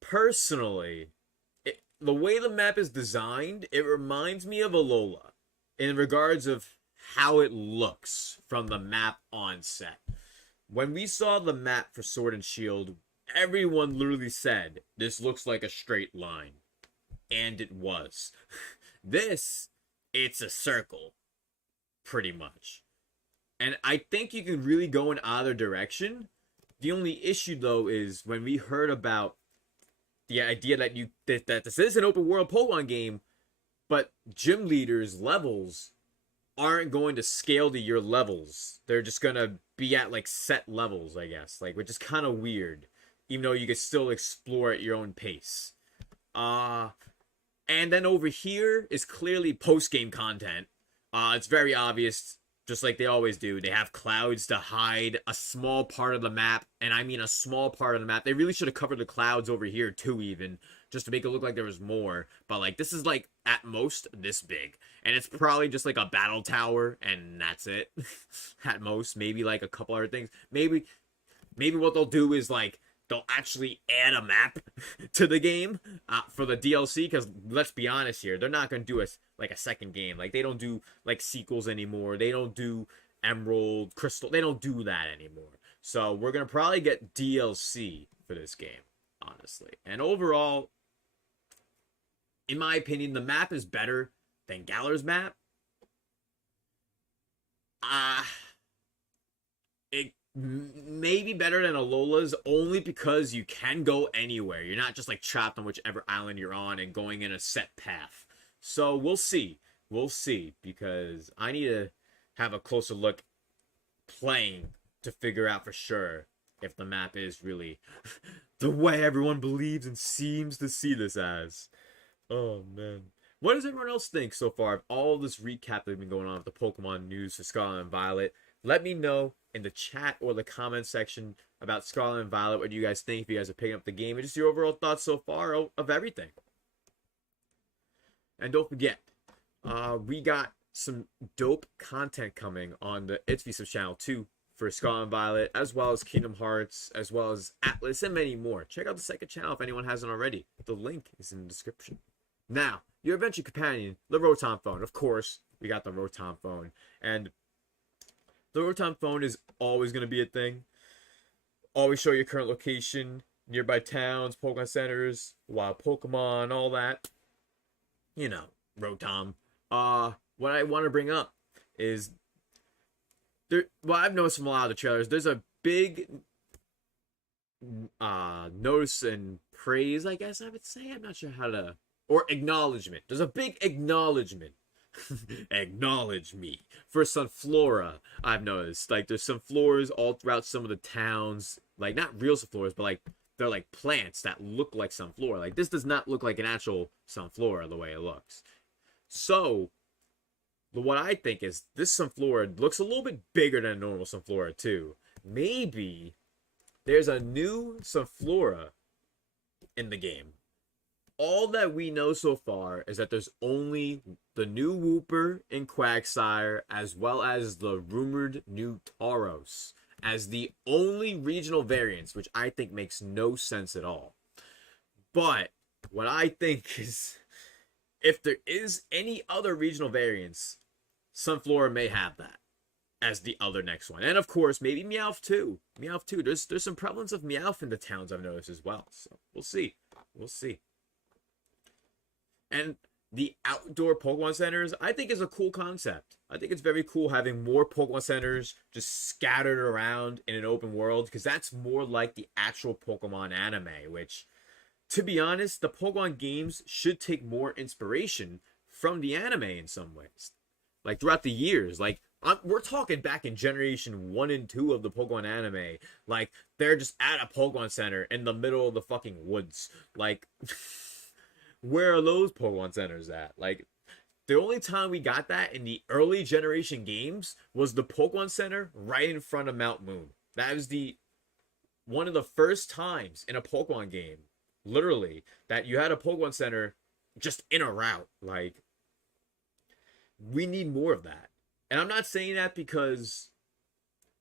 Personally, the way the map is designed, it reminds me of Alola in regards of how it looks from the map on set. When we saw the map for Sword and Shield, everyone literally said, this looks like a straight line. And it was. This, it's a circle. Pretty much. And I think you can really go in either direction. The only issue, though, is when we heard about the idea that that this is an open world Pokemon game, but gym leaders' levels aren't going to scale to your levels. They're just gonna be at like set levels, I guess. Like, which is kind of weird. Even though you can still explore at your own pace. And then over here is clearly post-game content. It's very obvious, just like they always do. They have clouds to hide a small part of the map. And I mean a small part of the map. They really should have covered the clouds over here too, even. Just to make it look like there was more. But like, this is like, at most, this big. And it's probably just like a battle tower. And that's it. At most. Maybe like a couple other things. Maybe what they'll do is like, they'll actually add a map to the game for the DLC, because let's be honest here, they're not going to do a second game. Like, they don't do like sequels anymore. They don't do Emerald, Crystal. They don't do that anymore. So we're going to probably get DLC for this game, honestly. And overall, in my opinion, the map is better than Galar's map. It may be better than Alola's only because you can go anywhere. You're not just like trapped on whichever island you're on and going in a set path. So we'll see. We'll see, because I need to have a closer look playing to figure out for sure if the map is really the way everyone believes and seems to see this as. Oh, man. What does everyone else think so far of all this recap that's been going on with the Pokemon news for Scarlet and Violet? Let me know in the chat or the comment section about Scarlet and Violet. What do you guys think, if you guys are picking up the game, and just your overall thoughts so far of everything. And don't forget, we got some dope content coming on the It's V channel too for Scarlet and Violet, as well as Kingdom Hearts, as well as Atlas, and many more. Check out the second channel if anyone hasn't already. The link is in the description. Now, your adventure companion, the Rotom phone. Of course, we got the Rotom phone. And the Rotom phone is always going to be a thing. Always show your current location, nearby towns, Pokemon centers, wild Pokemon, all that. You know, Rotom. What I want to bring up is, I've noticed from a lot of the trailers, there's a big notice and praise, I guess I would say. I'm not sure how to... Or acknowledgement. There's a big acknowledgement. Acknowledge me. For Sunflora, I've noticed. Like, there's Sunfloras all throughout some of the towns. Like, not real Sunfloras, but like, they're like plants that look like Sunflora. Like, this does not look like an actual Sunflora the way it looks. So, what I think is, this Sunflora looks a little bit bigger than a normal Sunflora too. Maybe there's a new Sunflora in the game. All that we know so far is that there's only the new Wooper and Quagsire, as well as the rumored new Tauros, as the only regional variants, which I think makes no sense at all. But what I think is, if there is any other regional variants, Sunflora may have that as the other next one. And of course, maybe Meowth too. Meowth too. There's some prevalence of Meowth in the towns, I've noticed as well. So we'll see. We'll see. And the outdoor Pokemon centers, I think, is a cool concept. I think it's very cool having more Pokemon centers just scattered around in an open world, because that's more like the actual Pokemon anime, which, to be honest, the Pokemon games should take more inspiration from the anime in some ways. Like, throughout the years, like, we're talking back in Generation 1 and 2 of the Pokemon anime. Like, they're just at a Pokemon center in the middle of the fucking woods. Like... Where are those Pokemon centers at? Like, the only time we got that in the early generation games was the Pokemon Center right in front of Mount Moon. That was one of the first times in a Pokemon game, literally, that you had a Pokemon Center just in a route. Like, we need more of that. And I'm not saying that because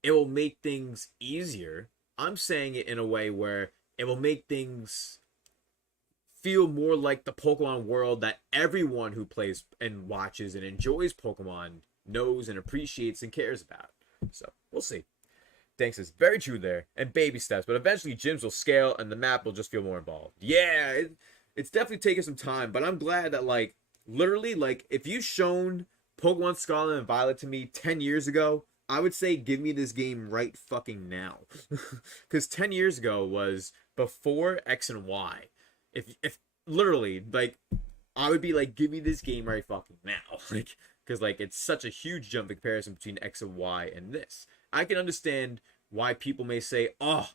it will make things easier. I'm saying it in a way where it will make things feel more like the Pokemon world that everyone who plays and watches and enjoys Pokemon knows and appreciates and cares about. So, we'll see. Thanks, is very true there. And baby steps, but eventually gyms will scale and the map will just feel more involved. Yeah, it's definitely taking some time, but I'm glad that, like, literally, like, if you shown Pokemon Scarlet and Violet to me 10 years ago, I would say give me this game right fucking now. Because 10 years ago was before X and Y. If literally, like, I would be like, give me this game right fucking now. Like, because, like, it's such a huge jump in comparison between X and Y and this. I can understand why people may say, oh,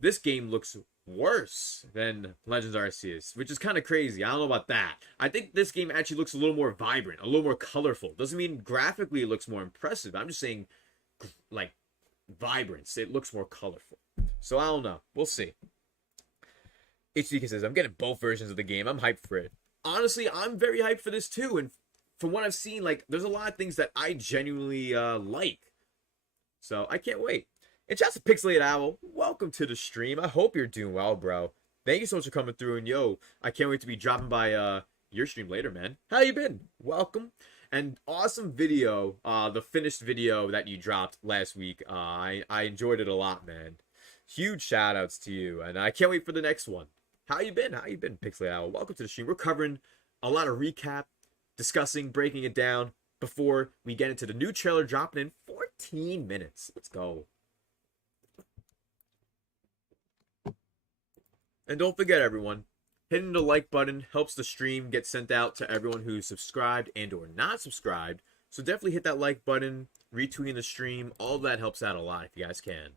this game looks worse than Legends Arceus, which is kind of crazy. I don't know about that. I think this game actually looks a little more vibrant, a little more colorful. Doesn't mean graphically it looks more impressive. I'm just saying, like, vibrance. It looks more colorful. So I don't know. We'll see. HDK says, I'm getting both versions of the game. I'm hyped for it. Honestly, I'm very hyped for this too. And from what I've seen, like, there's a lot of things that I genuinely like. So I can't wait. And just a Pixelated Owl, welcome to the stream. I hope you're doing well, bro. Thank you so much for coming through. And yo, I can't wait to be dropping by your stream later, man. How you been? Welcome. And awesome video, the finished video that you dropped last week. I enjoyed it a lot, man. Huge shout outs to you. And I can't wait for the next one. How you been? How you been, Pixelated Owl? Welcome to the stream. We're covering a lot of recap, discussing, breaking it down before we get into the new trailer dropping in 14 minutes. Let's go. And don't forget, everyone, hitting the like button helps the stream get sent out to everyone who's subscribed and or not subscribed. So definitely hit that like button, retweeting the stream. All of that helps out a lot if you guys can.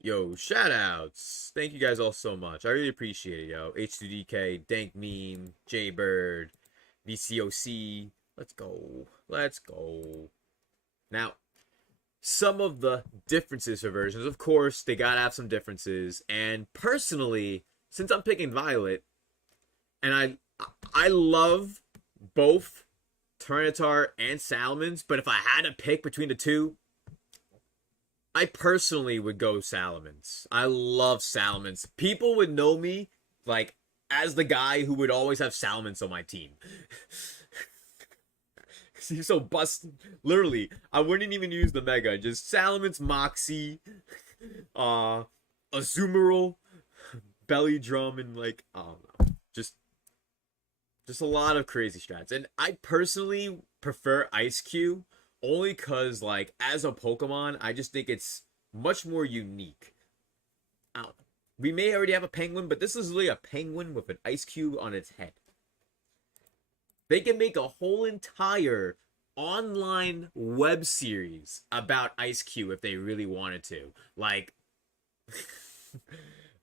Yo, shoutouts. Thank you guys all so much. I really appreciate it, yo. H2DK, Dank Meme, Jaybird, VCOC. Let's go. Let's go. Now, some of the differences for versions, of course, they gotta have some differences. And personally, since I'm picking Violet, and I love both Tyranitar and Salamence, but if I had to pick between the two, I personally would go Salamence. I love Salamence. People would know me, like, as the guy who would always have Salamence on my team. He's so busted. Literally, I wouldn't even use the Mega. Just Salamence, Moxie, Azumarill, Belly Drum, and, like, I don't know. Just a lot of crazy strats. And I personally prefer Ice Cube only because, like, as a Pokemon, I just think it's much more unique. I don't know. We may already have a penguin, but this is really a penguin with an ice cube on its head. They can make a whole entire online web series about Ice Cube if they really wanted to. Like,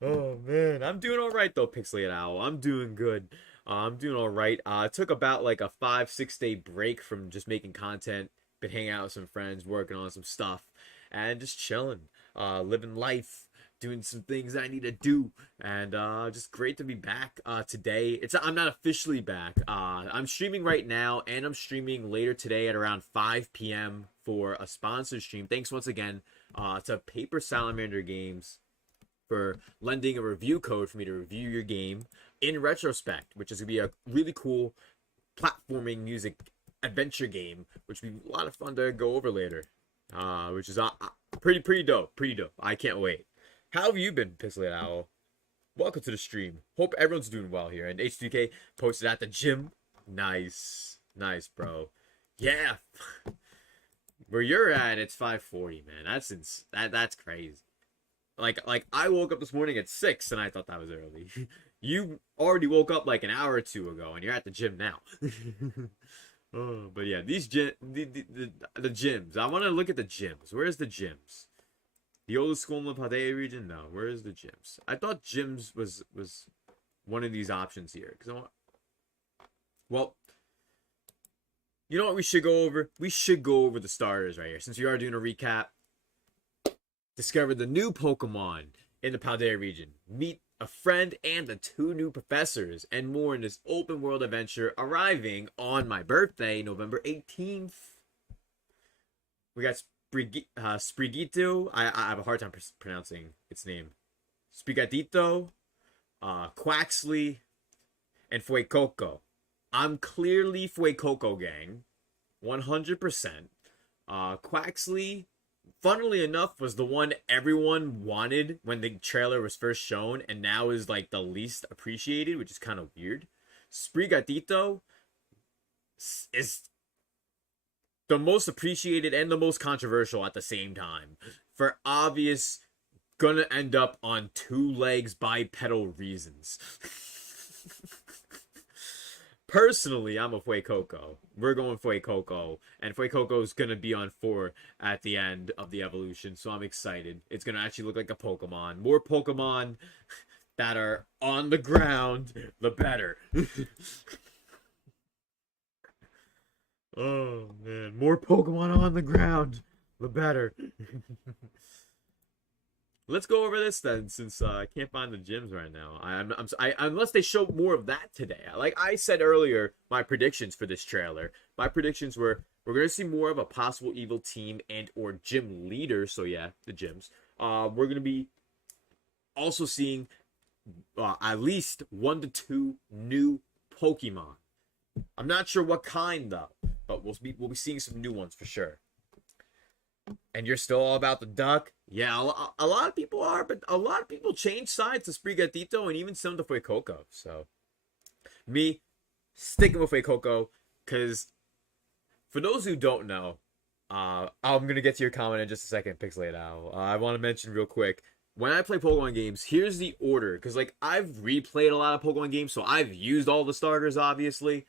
oh man, I'm doing all right though, Pixelated Owl. I'm doing good. I'm doing all right. I took about like a 5-6 day break from just making content. Been hanging out with some friends, working on some stuff, and just chilling, living life, doing some things that I need to do, and just great to be back today. I'm not officially back. I'm streaming right now, and I'm streaming later today at around 5 p.m. for a sponsored stream. Thanks once again to Paper Salamander Games for lending a review code for me to review your game in retrospect, which is gonna be a really cool platforming music adventure game, which will be a lot of fun to go over later. Which is pretty dope. I can't wait. How have you been, Pixelated Owl? Welcome to the stream. Hope everyone's doing well here. And H2K posted at the gym. Nice, bro. Yeah. Where you're at, it's 5:40, man. That's crazy. Like I woke up this morning at 6, and I thought that was early. You already woke up like an hour or two ago, and you're at the gym now. Oh, but yeah, these the gyms. I want to look at the gyms. Where's the gyms? The oldest school in the Paldea region? No. Where's the gyms? I thought gyms was one of these options here. Well, you know what we should go over? We should go over the starters right here. Since we are doing a recap. Discover the new Pokemon in the Paldea region. Meet a friend and the 2 new professors, and more in this open world adventure arriving on my birthday, November 18th. We got Sprigatito. I have a hard time pronouncing its name. Sprigatito, Quaxley, and Fuecoco. I'm clearly Fuecoco gang, 100%. Quaxley, funnily enough, was the one everyone wanted when the trailer was first shown, and now is like the least appreciated, which is kind of weird. Sprigatito is the most appreciated and the most controversial at the same time, for obvious gonna end up on 2 legs bipedal reasons. Personally, I'm a Fuecoco. We're going Fuecoco, and Fuecoco's gonna be on 4 at the end of the evolution, so I'm excited. It's gonna actually look like a Pokemon. More Pokemon that are on the ground, the better. Oh man, more Pokemon on the ground, the better. Let's go over this then, since I can't find the gyms right now. Unless they show more of that today. Like I said earlier, my predictions for this trailer. My predictions were we're going to see more of a possible evil team and or gym leader. So yeah, the gyms. We're going to be also seeing at least 1 to 2 new Pokemon. I'm not sure what kind though, but we'll be seeing some new ones for sure. and you're still all about the duck, yeah, a lot of people are, but a lot of people change sides to Sprigatito and even some to Fuecoco. So, me, sticking with Fuecoco, because for those who don't know, I'm going to get to your comment in just a second, Pixelated Owl. I want to mention real quick, when I play Pokemon games, here's the order, because, like, I've replayed a lot of Pokemon games, so I've used all the starters, obviously,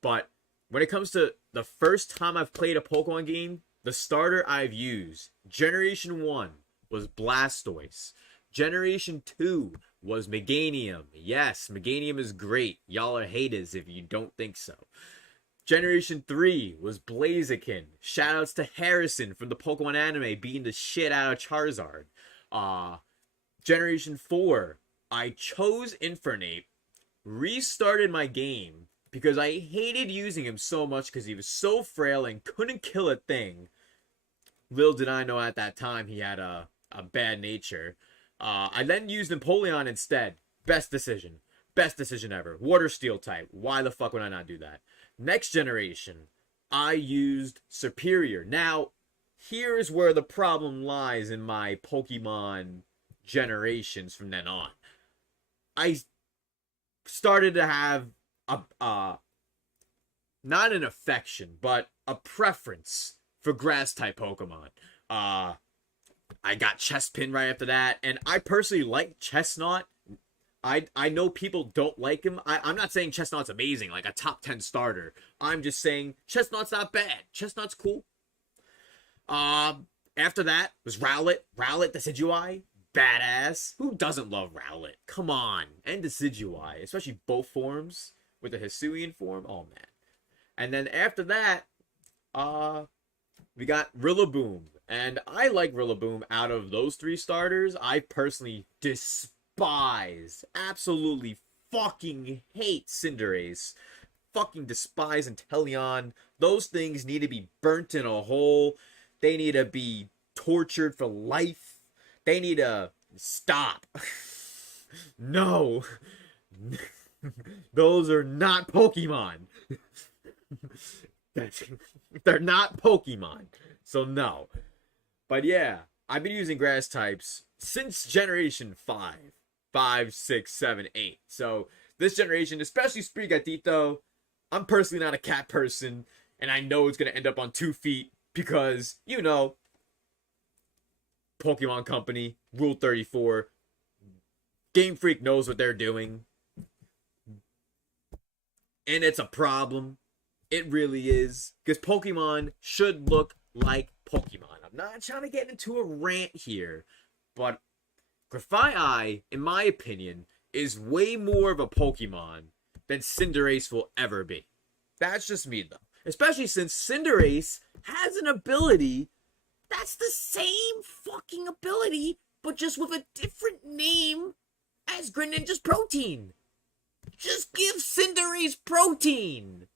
but when it comes to the first time I've played a Pokemon game, the starter I've used, Generation 1 was Blastoise. Generation 2 was Meganium. Yes, Meganium is great. Y'all are haters if you don't think so. Generation 3 was Blaziken. Shoutouts to Harrison from the Pokemon anime beating the shit out of Charizard. Generation 4, I chose Infernape, restarted my game, because I hated using him so much because he was so frail and couldn't kill a thing. Little did I know at that time he had a bad nature. I then used Empoleon instead. Best decision. Best decision ever. Water Steel type. Why the fuck would I not do that? Next generation, I used Superior. Now, here's where the problem lies in my Pokemon generations from then on. I started to have not an affection, but a preference for grass type Pokemon. I got Chespin right after that, and I personally like Chestnut. I know people don't like him. I'm not saying Chestnut's amazing, like a top 10 starter. I'm just saying Chestnut's not bad. Chestnut's cool. After that was Rowlet. Rowlet Decidueye. Badass. Who doesn't love Rowlet? Come on. And Decidueye, especially both forms with the Hisuian form. Oh, man. And then after that, we got Rillaboom. And I like Rillaboom out of those 3 starters. I personally despise, absolutely fucking hate Cinderace. Fucking despise Inteleon. Those things need to be burnt in a hole. They need to be tortured for life. They need to stop. No. Those are not Pokemon. They're not Pokemon. So no. But yeah, I've been using grass types since generation 5. 5, 6, 7, 8. So this generation, especially Sprigatito, I'm personally not a cat person. And I know it's going to end up on 2 feet because, you know, Pokemon Company, Rule 34. Game Freak knows what they're doing. And it's a problem. It really is. Because Pokemon should look like Pokemon. I'm not trying to get into a rant here. But Grafaiai, in my opinion, is way more of a Pokemon than Cinderace will ever be. That's just me, though. Especially since Cinderace has an ability that's the same fucking ability, but just with a different name as Greninja's Protein. Just give Cinderace Protein.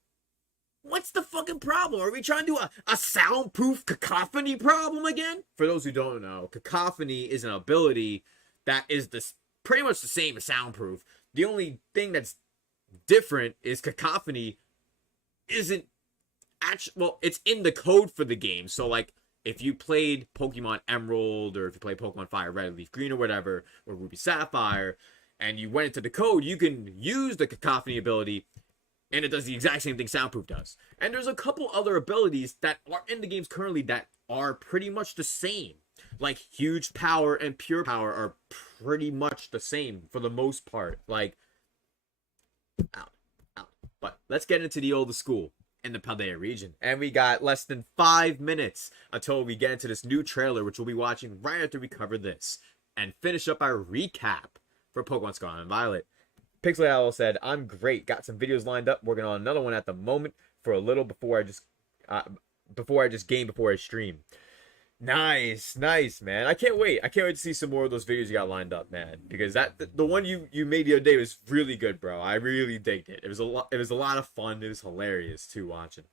What's the fucking problem? Are we trying to do a soundproof cacophony problem again? For those who don't know, cacophony is an ability that is pretty much the same as soundproof. The only thing that's different is cacophony isn't actually, well, it's in the code for the game. So, like, if you played Pokemon Emerald, or if you played Pokemon Fire Red, Leaf Green, or whatever, or Ruby Sapphire, and you went into the code, you can use the cacophony ability, and it does the exact same thing Soundproof does. And there's a couple other abilities that are in the games currently that are pretty much the same. Like, Huge Power and Pure Power are pretty much the same for the most part. Like, out. But let's get into the old school in the Paldea region. And we got less than 5 minutes until we get into this new trailer, which we'll be watching right after we cover this and finish up our recap for Pokemon Scarlet and Violet. Pixelated Owl said, I'm great. Got some videos lined up. Working on another one at the moment for a little before I stream. Nice, man. I can't wait. I can't wait to see some more of those videos you got lined up, man. Because the one you made the other day was really good, bro. I really digged it. It was a lot of fun. It was hilarious too watching.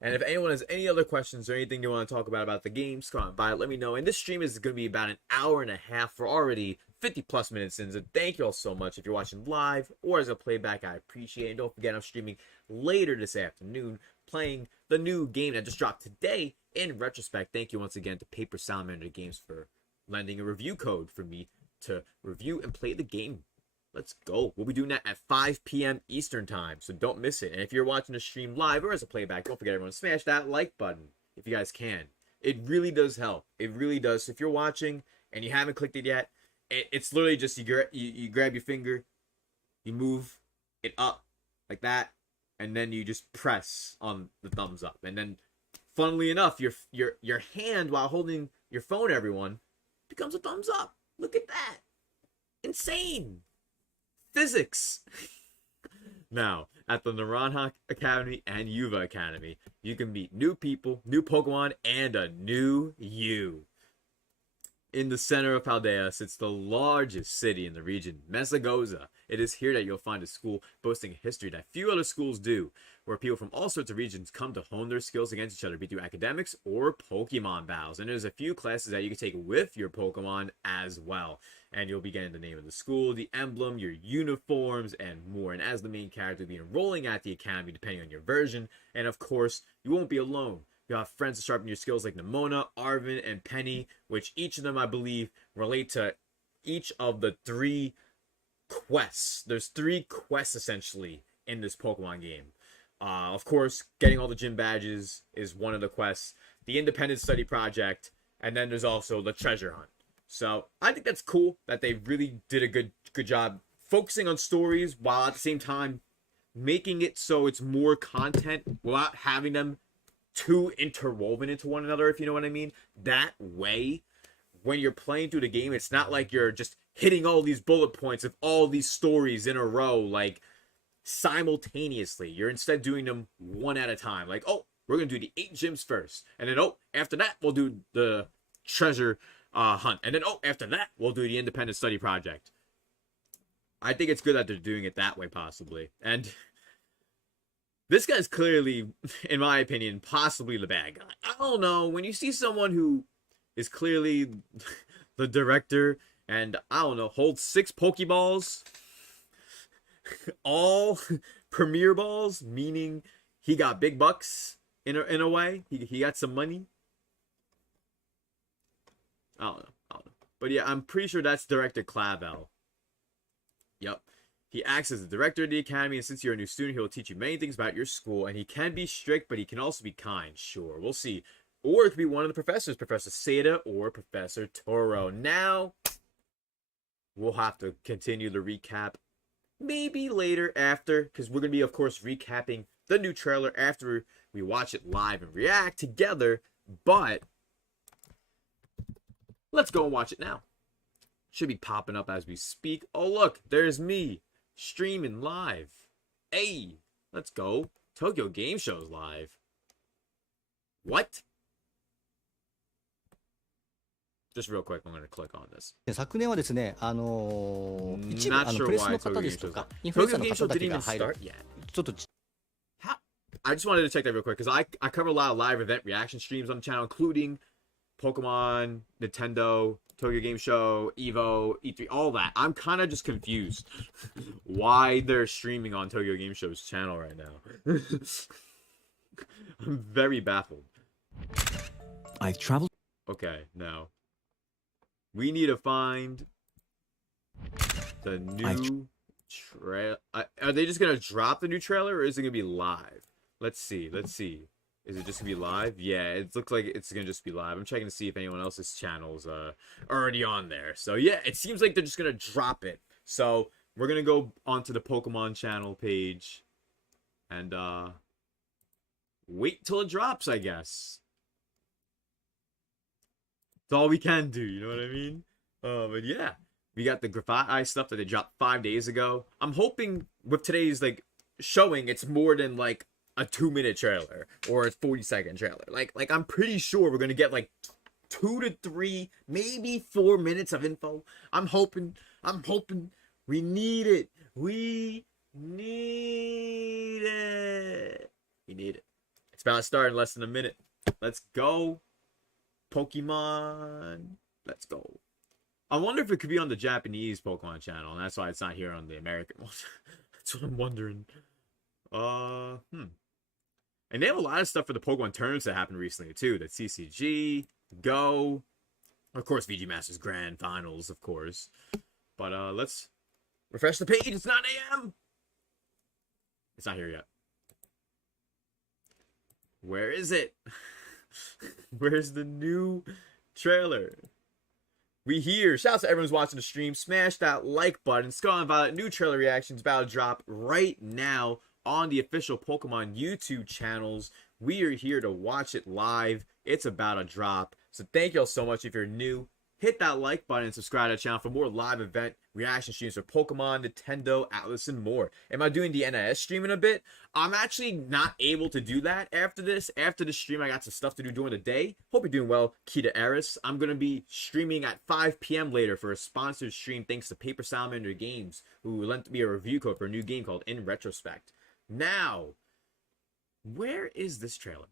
And if anyone has any other questions or anything you want to talk about the game, Scarlet Violet, let me know. And this stream is going to be about an hour and a half. We're already 50 plus minutes in. So thank you all so much. If you're watching live or as a playback, I appreciate it. And don't forget, I'm streaming later this afternoon, playing the new game that just dropped today, in retrospect, thank you once again to Paper Salamander Games for lending a review code for me to review and play the game. Let's go. We'll be doing that at 5 p.m. Eastern time, so don't miss it. And if you're watching the stream live or as a playback, don't forget, everyone, smash that like button if you guys can. It really does help. It really does. So if you're watching and you haven't clicked it yet, it's literally just you grab your finger, you move it up like that, and then you just press on the thumbs up. And then, funnily enough, your hand while holding your phone, everyone, becomes a thumbs up. Look at that. Insane. Physics. Now, at the Naranjak Academy and Yuva Academy, you can meet new people, new Pokemon, and a new you. In the center of Paldea sits the largest city in the region, Mesagoza. It is here that you'll find a school boasting a history that few other schools do, where people from all sorts of regions come to hone their skills against each other, be it through academics or Pokemon battles. And there's a few classes that you can take with your Pokemon as well. And you'll be getting the name of the school, the emblem, your uniforms, and more. And as the main character, you'll be enrolling at the academy depending on your version. And of course, you won't be alone. You'll have friends to sharpen your skills like Nimona, Arvin, and Penny, which each of them, I believe, relate to each of the 3 quests. There's 3 quests, essentially, in this Pokemon game. Of course, getting all the gym badges is one of the quests. The Independent Study Project, and then there's also the Treasure Hunt. So, I think that's cool that they really did a good job focusing on stories while at the same time making it so it's more content without having them too interwoven into one another, if you know what I mean. That way, when you're playing through the game, it's not like you're just hitting all these bullet points of all these stories in a row, like, simultaneously. You're instead doing them one at a time. Like, oh, we're going to do the 8 gyms first. And then, oh, after that, we'll do the treasure hunt. And then, oh, after that, we'll do the independent study project. I think it's good that they're doing it that way, possibly. And this guy's clearly, in my opinion, possibly the bad guy. I don't know. When you see someone who is clearly the director and, I don't know, holds 6 Pokeballs, all Premier Balls, meaning he got big bucks in a way. He got some money. I don't know. But yeah, I'm pretty sure that's Director Clavel. Yep. He acts as the director of the academy, and since you're a new student, he will teach you many things about your school, and he can be strict, but he can also be kind. Sure, we'll see. Or it could be one of the professors, Professor Seda or Professor Toro. Now, we'll have to continue the recap maybe later after, because we're going to be, of course, recapping the new trailer after we watch it live and react together, but let's go and watch it now. Should be popping up as we speak. Oh, look, there's me. Streaming live. Hey, let's go. Tokyo Game Show's live. What? Just real quick, I'm going to click on this. 昨年はですね、一部 Not sure プレス why の方 Tokyo で Game すと Show's か live. インフルエンサ Tokyo ーの Game 方 Show たち didn't が even 入る start yet. ちょっと How? I just wanted to check that real quick because I cover a lot of live event reaction streams on the channel, including Pokemon, Nintendo, Tokyo Game Show, Evo, E3, all that. I'm kind of just confused why they're streaming on Tokyo Game Show's channel right now. I'm very baffled. I've traveled. Okay, now we need to find the new trailer. Are they just gonna drop the new trailer, or is it gonna be live? Let's see. Is it just gonna be live? Yeah, it looks like it's gonna just be live. I'm checking to see if anyone else's channel's already on there. So yeah, it seems like they're just gonna drop it. So we're gonna go onto the Pokemon channel page and wait till it drops, I guess. It's all we can do, you know what I mean? But yeah, we got the Graphite Eye stuff that they dropped 5 days ago. I'm hoping with today's like showing, it's more than like a 2-minute trailer or a 40-second trailer. Like I'm pretty sure we're gonna get like 2 to 3, maybe 4 minutes of info. I'm hoping. We need it. We need it. It's about to start in less than a minute. Let's go, Pokemon. Let's go. I wonder if it could be on the Japanese Pokemon channel, and that's why it's not here on the American one. That's what I'm wondering. And they have a lot of stuff for the Pokemon tournaments that happened recently, too. The TCG, Go, of course, VG Masters Grand Finals, of course. But let's refresh the page. It's 9 a.m. It's not here yet. Where is it? Where's the new trailer? We here. Shout out to everyone who's watching the stream. Smash that like button. Scarlet and Violet new trailer reactions about to drop right now on the official Pokemon YouTube channels. We are here to watch it live. It's about to drop. So thank y'all so much. If you're new, hit that like button and subscribe to the channel for more live event reaction streams for Pokemon, Nintendo, Atlas, and more. Am I doing the NIS stream in a bit? I'm actually not able to do that after this. After the stream, I got some stuff to do during the day. Hope you're doing well, Kita Eris. I'm going to be streaming at 5 p.m. later for a sponsored stream thanks to Paper Salamander Games, who lent me a review code for a new game called In Retrospect. Now, where is this trailer?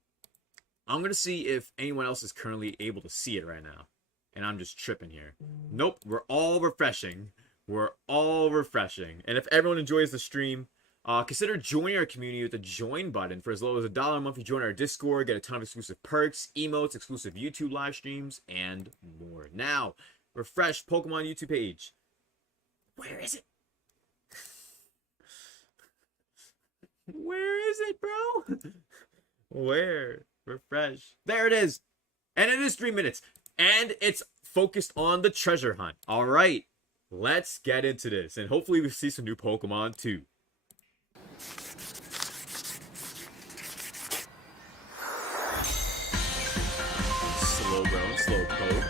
I'm going to see if anyone else is currently able to see it right now. And I'm just tripping here. Nope, we're all refreshing. We're all refreshing. And if everyone enjoys the stream, consider joining our community with the join button. For as low as $1 a month, you join our Discord, get a ton of exclusive perks, emotes, exclusive YouTube live streams, and more. Now, refresh Pokemon YouTube page. Where is it? Where is it, bro? Where? Refresh. There it is. And it is 3 minutes. And it's focused on the treasure hunt. All right, let's get into this. And hopefully we see some new Pokemon too. Slow bro, slow poke.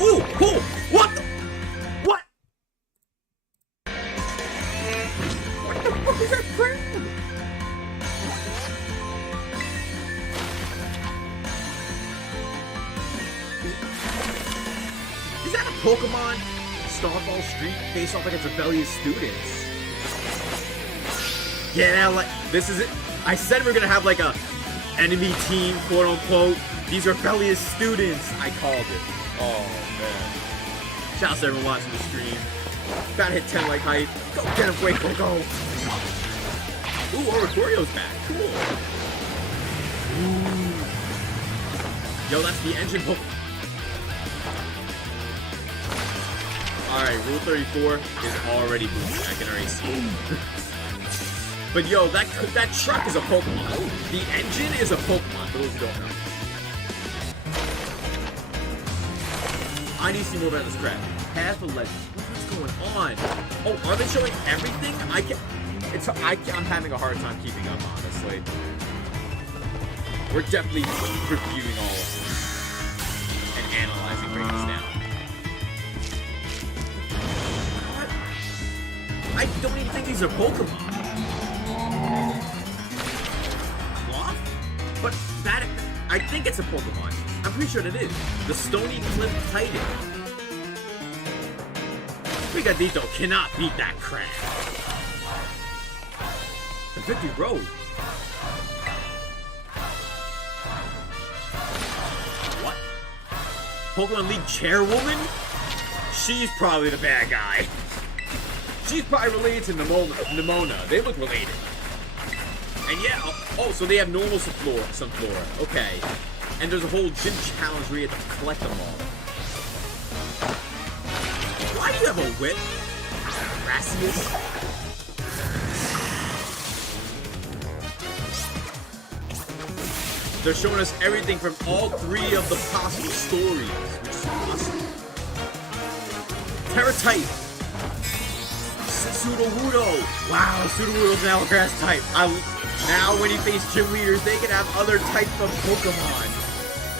Ooh, ooh, what the? What? What the fuck is that crap? Is that a Pokemon Starfall Street based off like its rebellious students? Yeah, like this is it. I said we're gonna have like a enemy team, quote unquote. These rebellious students. I called it. Oh man. Shout out to everyone watching the stream. About to hit 10 like height. Go get him, Waco, go. Ooh, Oratorio's back. Cool. Ooh. Yo, that's the engine Pokemon. Alright, Rule 34 is already boosted. I can already see it. But yo, that truck is a Pokemon. The engine is a Pokemon, for those who don't know. I need to see more about this crap. Path of Legends. What's going on? Oh, are they showing everything? I'm having a hard time keeping up, honestly. We're definitely reviewing all of this. And analyzing, breaking this down. I don't even think these are Pokemon. Sloth? But that, I think it's a Pokemon. I'm pretty sure it is. The Stony Cliff Titan. Brigadito cannot beat that crap. The 50 Road. What? Pokemon League chairwoman? She's probably the bad guy. She's probably related to Nimona. They look related. And yeah, oh, so they have normal Sunflora. Okay. And there's a whole gym challenge where you have to collect them all. Why do you have a whip? Gracias? They're showing us everything from all 3 of the possible stories, which is awesome. Terra type. Sudowoodo. Wow, Sudowoodo's now a grass type. Now when you face gym leaders, they can have other types of Pokemon.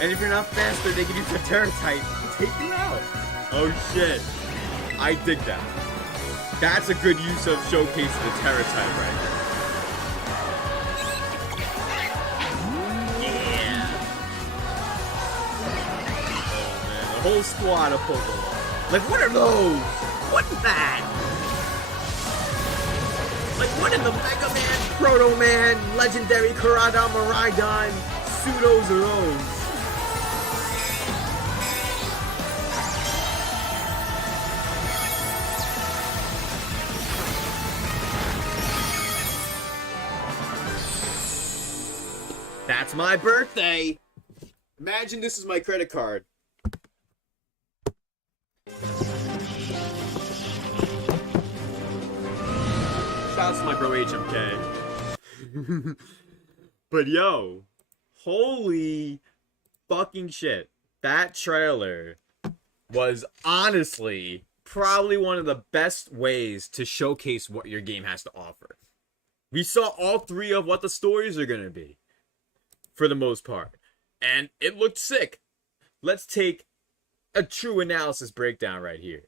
And if you're not faster, they can use the Terra type to take you out. Oh shit. I dig that. That's a good use of showcasing the Terra type right there. Yeah. Oh man, a whole squad of Pokemon. Like what are those? What's that? Like what in the Mega Man, Proto Man, Legendary Koradon, Miraidon, Pseudos are those? That's my birthday. Imagine this is my credit card. Shouts to my bro HMK. But yo, holy fucking shit. That trailer was honestly probably one of the best ways to showcase what your game has to offer. We saw all three of what the stories are going to be, for the most part. And it looked sick. Let's take a true analysis breakdown right here.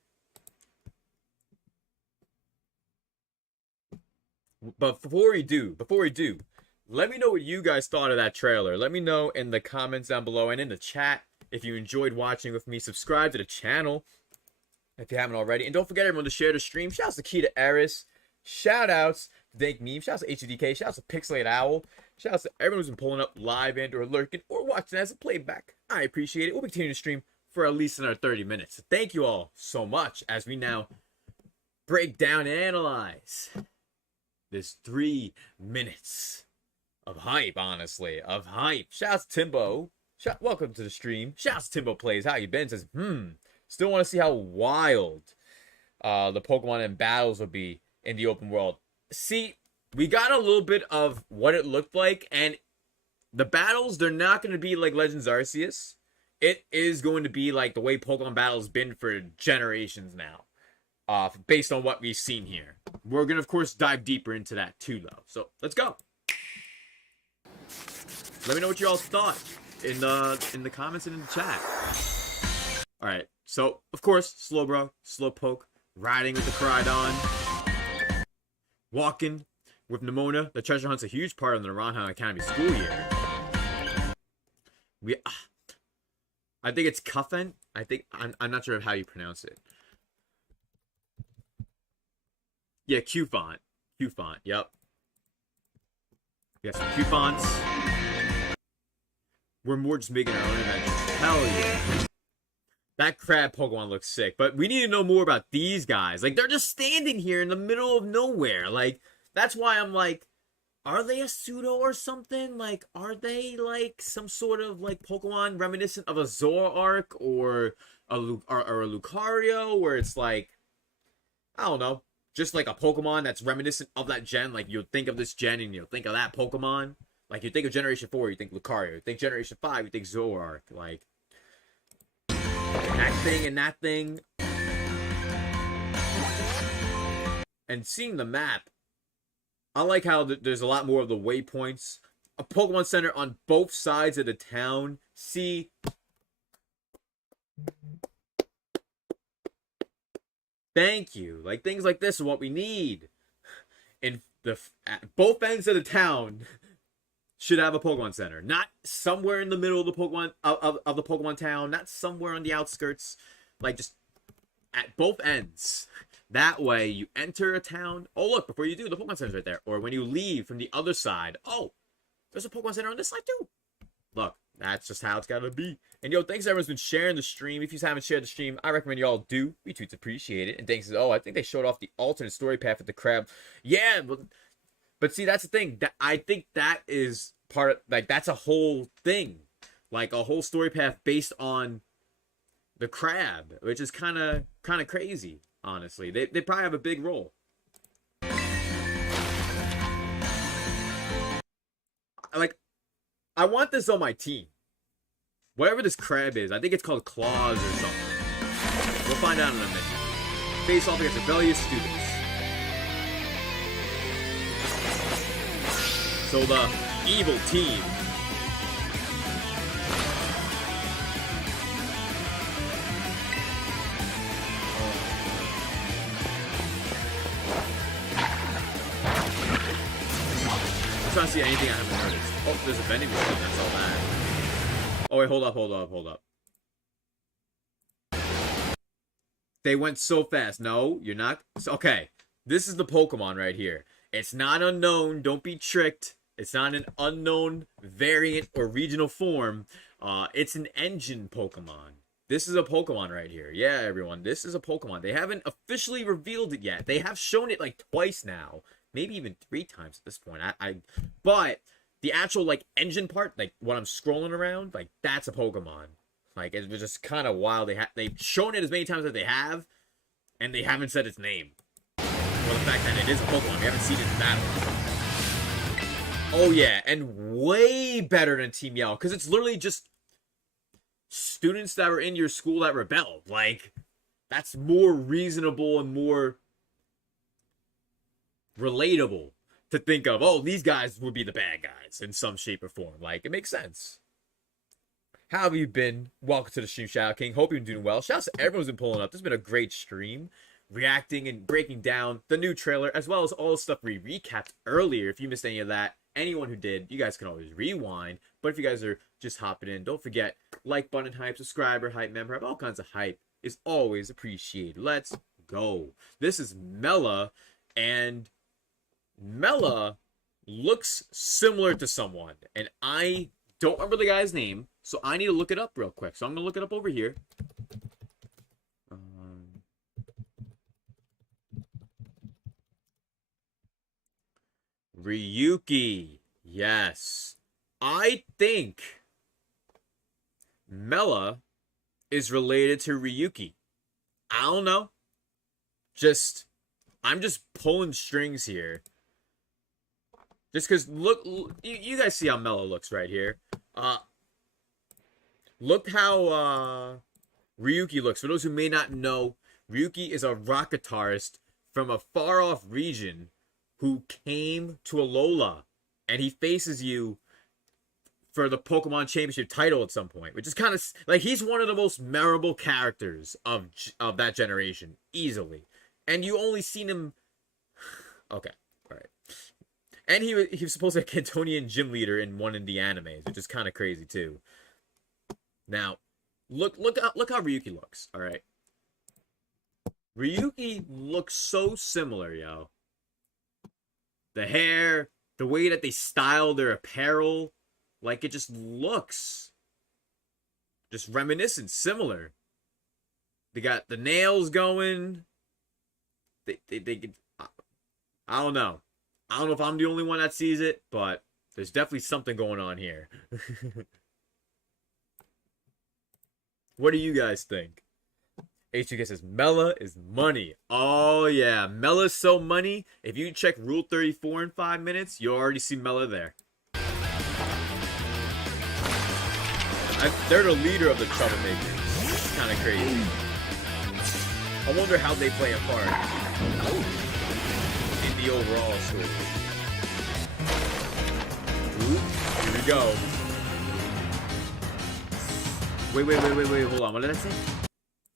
But before we do, let me know what you guys thought of that trailer. Let me know in the comments down below and in the chat if you enjoyed watching with me. Subscribe to the channel if you haven't already. And don't forget everyone to share the stream. Shoutouts to Key to Eris. Shoutouts to Dank Meme. Shoutouts to HDK. Shoutouts to Pixelated Owl. Shoutouts to everyone who's been pulling up live and or lurking or watching as a playback. I appreciate it. We'll be continuing to stream for at least another 30 minutes. So thank you all so much as we now break down and analyze this 3 minutes of hype, honestly. Of hype. Shouts to Timbo. Welcome to the stream. Shouts to Timbo Plays. How you been? Says, still want to see how wild the Pokemon and battles will be in the open world. See, we got a little bit of what it looked like, and the battles, they're not going to be like Legends Arceus. It is going to be like the way Pokemon battles been for generations now. Based on what we've seen here. We're going to, of course, dive deeper into that too, though. So, let's go. Let me know what you all thought in the comments and in the chat. Alright, so, of course, Slowbro, Slowpoke, riding with the Crydon, walking with Nemona. The treasure hunt's a huge part of the Naranjo Academy school year. I think it's Cuffen. I'm not sure of how you pronounce it. Yeah, Q font. Q font, yep. We got some Q fonts. We're more just making our own adventures. Hell yeah. That crab Pokemon looks sick. But we need to know more about these guys. Like, they're just standing here in the middle of nowhere. Like, that's why I'm like, are they a pseudo or something? Like, are they, like, some sort of, like, Pokemon reminiscent of a Zoroark or a Lucario? Where it's like, I don't know. Just like a Pokemon that's reminiscent of that gen. Like, you'll think of this gen and you'll think of that Pokemon. Like, you think of Generation 4, you think Lucario. You think Generation 5, you think Zoroark. Like, that thing and that thing. And seeing the map, I like how there's a lot more of the waypoints. A Pokemon Center on both sides of the town. See... Thank you. Like, things like this are what we need. And both ends of the town should have a Pokemon Center. Not somewhere in the middle of the Pokemon of the Pokemon town. Not somewhere on the outskirts. Like, just at both ends. That way, you enter a town. Oh, look, before you do, the Pokemon Center's right there. Or when you leave from the other side. Oh, there's a Pokemon Center on this side, too. Look, that's just how it's gotta be. And yo, thanks everyone's been sharing the stream. If you haven't shared the stream, I recommend you all do. Retweets appreciate it. And thanks. Oh, I think they showed off the alternate story path with the crab. Yeah, but see, that's the thing. That I think that is part of, like, that's a whole thing. Like a whole story path based on the crab, which is kind of crazy, honestly. They probably have a big role. Like, I want this on my team. Whatever this crab is, I think it's called Claws or something. We'll find out in a minute. Face off against rebellious students. So the evil team. I'm trying to see anything I haven't noticed. Oh, there's a vending machine, that's all that. Oh wait, hold up. They went so fast. No, you're not. Okay, this is the Pokemon right here. It's not unknown. Don't be tricked. It's not an unknown variant or regional form. It's an engine Pokemon. This is a Pokemon right here. Yeah, everyone, this is a Pokemon. They haven't officially revealed it yet. They have shown it like twice now. Maybe even 3 times at this point. But the actual like engine part, like when I'm scrolling around, like that's a Pokemon. Like it was just kind of wild. They've shown it as many times as they have, and they haven't said its name. Well, the fact that it is a Pokemon, we haven't seen it in battle. Oh yeah, and way better than Team Yell, because it's literally just students that were in your school that rebelled. Like, that's more reasonable and more relatable to think of. Oh, these guys would be the bad guys in some shape or form. Like, it makes sense. How have you been? Welcome to the stream, Shadow King. Hope you're doing well. Shouts to everyone who's been pulling up. This has been a great stream. Reacting and breaking down the new trailer, as well as all the stuff we recapped earlier. If you missed any of that, anyone who did, you guys can always rewind. But if you guys are just hopping in, don't forget, like button hype, subscriber hype, member hype, all kinds of hype is always appreciated. Let's go. This is Mela, and Mela looks similar to someone, and I don't remember the guy's name, so I need to look it up real quick. So I'm gonna look it up over here. Ryuki. Yes. I think Mela is related to Ryuki. I don't know. I'm just pulling strings here. Just because, look, you guys see how Mela looks right here. Look how Ryuki looks. For those who may not know, Ryuki is a rock guitarist from a far-off region who came to Alola, and he faces you for the Pokemon Championship title at some point, which is kind of like he's one of the most memorable characters of that generation, easily. And you only seen him. Okay, all right. And he was supposed to be a Cantonian gym leader in one of the animes, which is kind of crazy too. Now, look how Ryuki looks. All right, Ryuki looks so similar, yo. The hair, the way that they style their apparel, like it just looks just reminiscent, similar. They got the nails going. They I don't know. I don't know if I'm the only one that sees it, but there's definitely something going on here. What do you guys think? H2K says, Mela is money. Oh, yeah. Mela's so money. If you check Rule 34 in 5 minutes, you'll already see Mela there. They're the leader of the troublemakers. It's kind of crazy. I wonder how they play a part in the overall story. Ooh, here we go. Wait. Hold on. What did I say?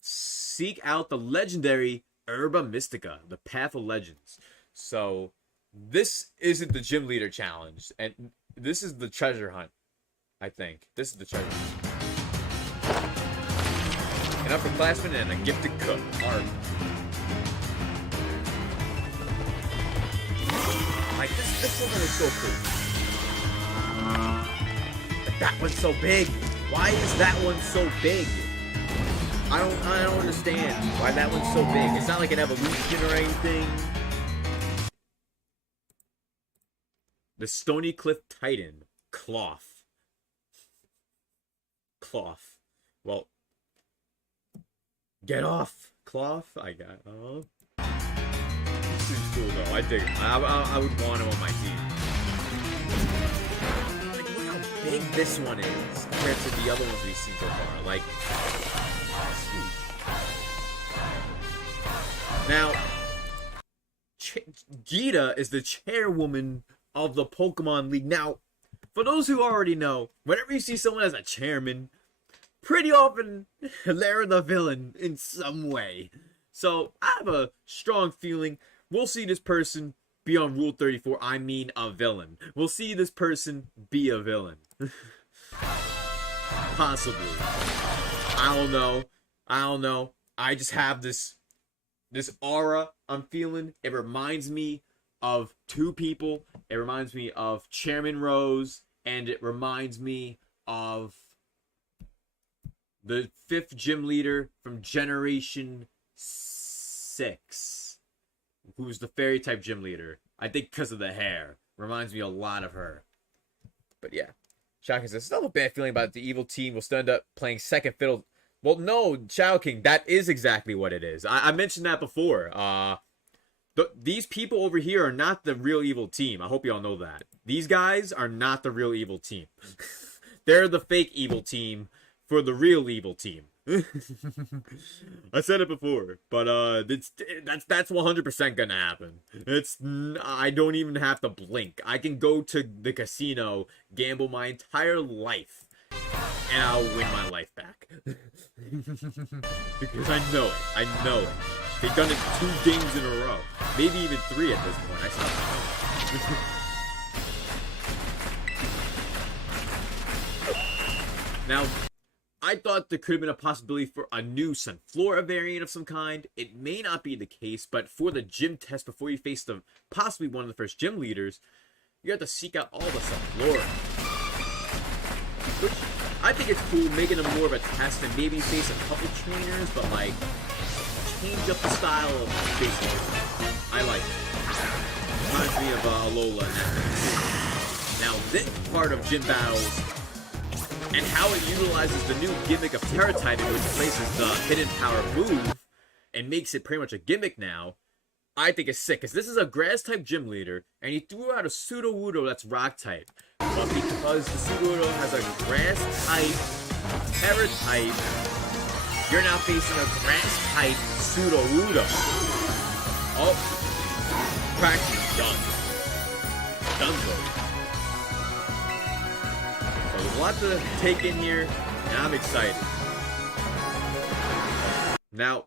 Seek out the legendary Herba Mystica, the Path of Legends. So, this isn't the gym leader challenge, and this is the treasure hunt, I think. This is the treasure hunt. An upperclassman and a gifted cook. Art. Like, this one is so cool. But that one's so big. Why is that one so big? I don't understand why that one's so big. It's not like an evolution or anything. The Stony Cliff Titan. Cloth. Well, get off. Cloth? I got This is cool though. I dig it. I would want him on my team. Like, look how big this one is compared to the other ones we've seen so far. Like, now, Gita is the chairwoman of the Pokemon League. Now, for those who already know, whenever you see someone as a chairman, pretty often they're the villain in some way. So, I have a strong feeling we'll see this person be on Rule 34. I mean, a villain. We'll see this person be a villain. Possibly. I don't know. I just have this aura I'm feeling. It reminds me of two people. It reminds me of Chairman Rose, and it reminds me of the 5th gym leader from Generation 6, who's the fairy type gym leader. I think because of the hair. Reminds me a lot of her. But yeah, Shocking says, still a bad feeling about the evil team will still end up playing second fiddle. Well, no, Shadow King, that is exactly what it is. I mentioned that before. These people over here are not the real evil team. I hope you all know that. These guys are not the real evil team. They're the fake evil team for the real evil team. I said it before, but that's 100% gonna happen. I don't even have to blink. I can go to the casino, gamble my entire life, and I'll win my life back. Because I know it. I know it. They've done it 2 games in a row, maybe even 3 at this point. I stopped. Now, I thought there could have been a possibility for a new Sunflora variant of some kind. It may not be the case, but for the gym test before you face possibly one of the first gym leaders, you have to seek out all the Sunflora. Which, I think it's cool, making them more of a test and maybe face a couple trainers, but like, change up the style of facing. I like it. Reminds me of Alola and that. Now, this part of gym battles and how it utilizes the new gimmick of Terra typing, which replaces the hidden power move and makes it pretty much a gimmick now, I think is sick. Because this is a grass type gym leader, and you threw out a Sudowoodo that's rock type. But because the Sudowoodo has a grass type, Terra type, you're now facing a grass type Sudowoodo. Oh, practice done. Done. There's a lot to take in here, and I'm excited. Now,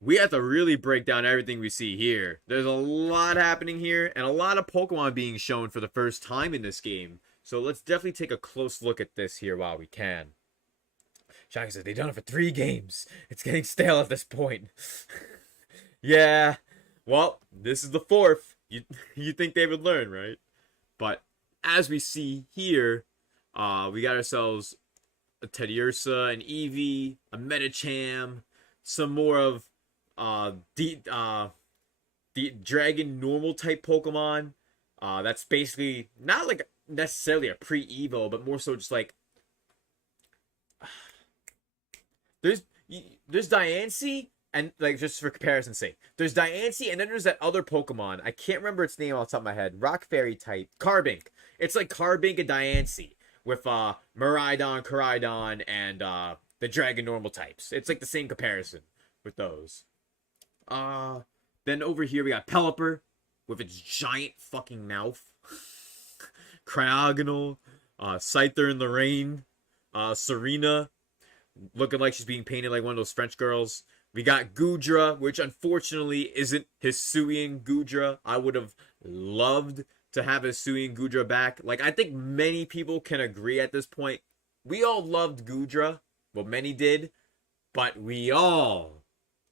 we have to really break down everything we see here. There's a lot happening here, and a lot of Pokemon being shown for the first time in this game. So let's definitely take a close look at this here while we can. Shaka said, they've done it for 3 games. It's getting stale at this point. Yeah, well, this is the 4th. You think they would learn, right? But as we see here, we got ourselves a Teddiursa, an Eevee, a Medicham, some more of the Dragon normal type Pokemon. That's basically not like necessarily a pre-Evo, but more so just like there's Diancie. And, like, just for comparison's sake, there's Diancie, and then there's that other Pokemon. I can't remember its name off the top of my head. Rock Fairy type. Carbink. It's like Carbink and Diancie with Miraidon, Koraidon, and the Dragon normal types. It's like the same comparison with those. Then over here we got Pelipper with its giant fucking mouth. Cryogonal. Scyther in the Rain. Serena. Looking like she's being painted like one of those French girls. We got Goodra, which unfortunately isn't Hisuian Goodra. I would have loved to have Hisuian Goodra back. Like, I think many people can agree at this point. We all loved Goodra. Well, many did. But we all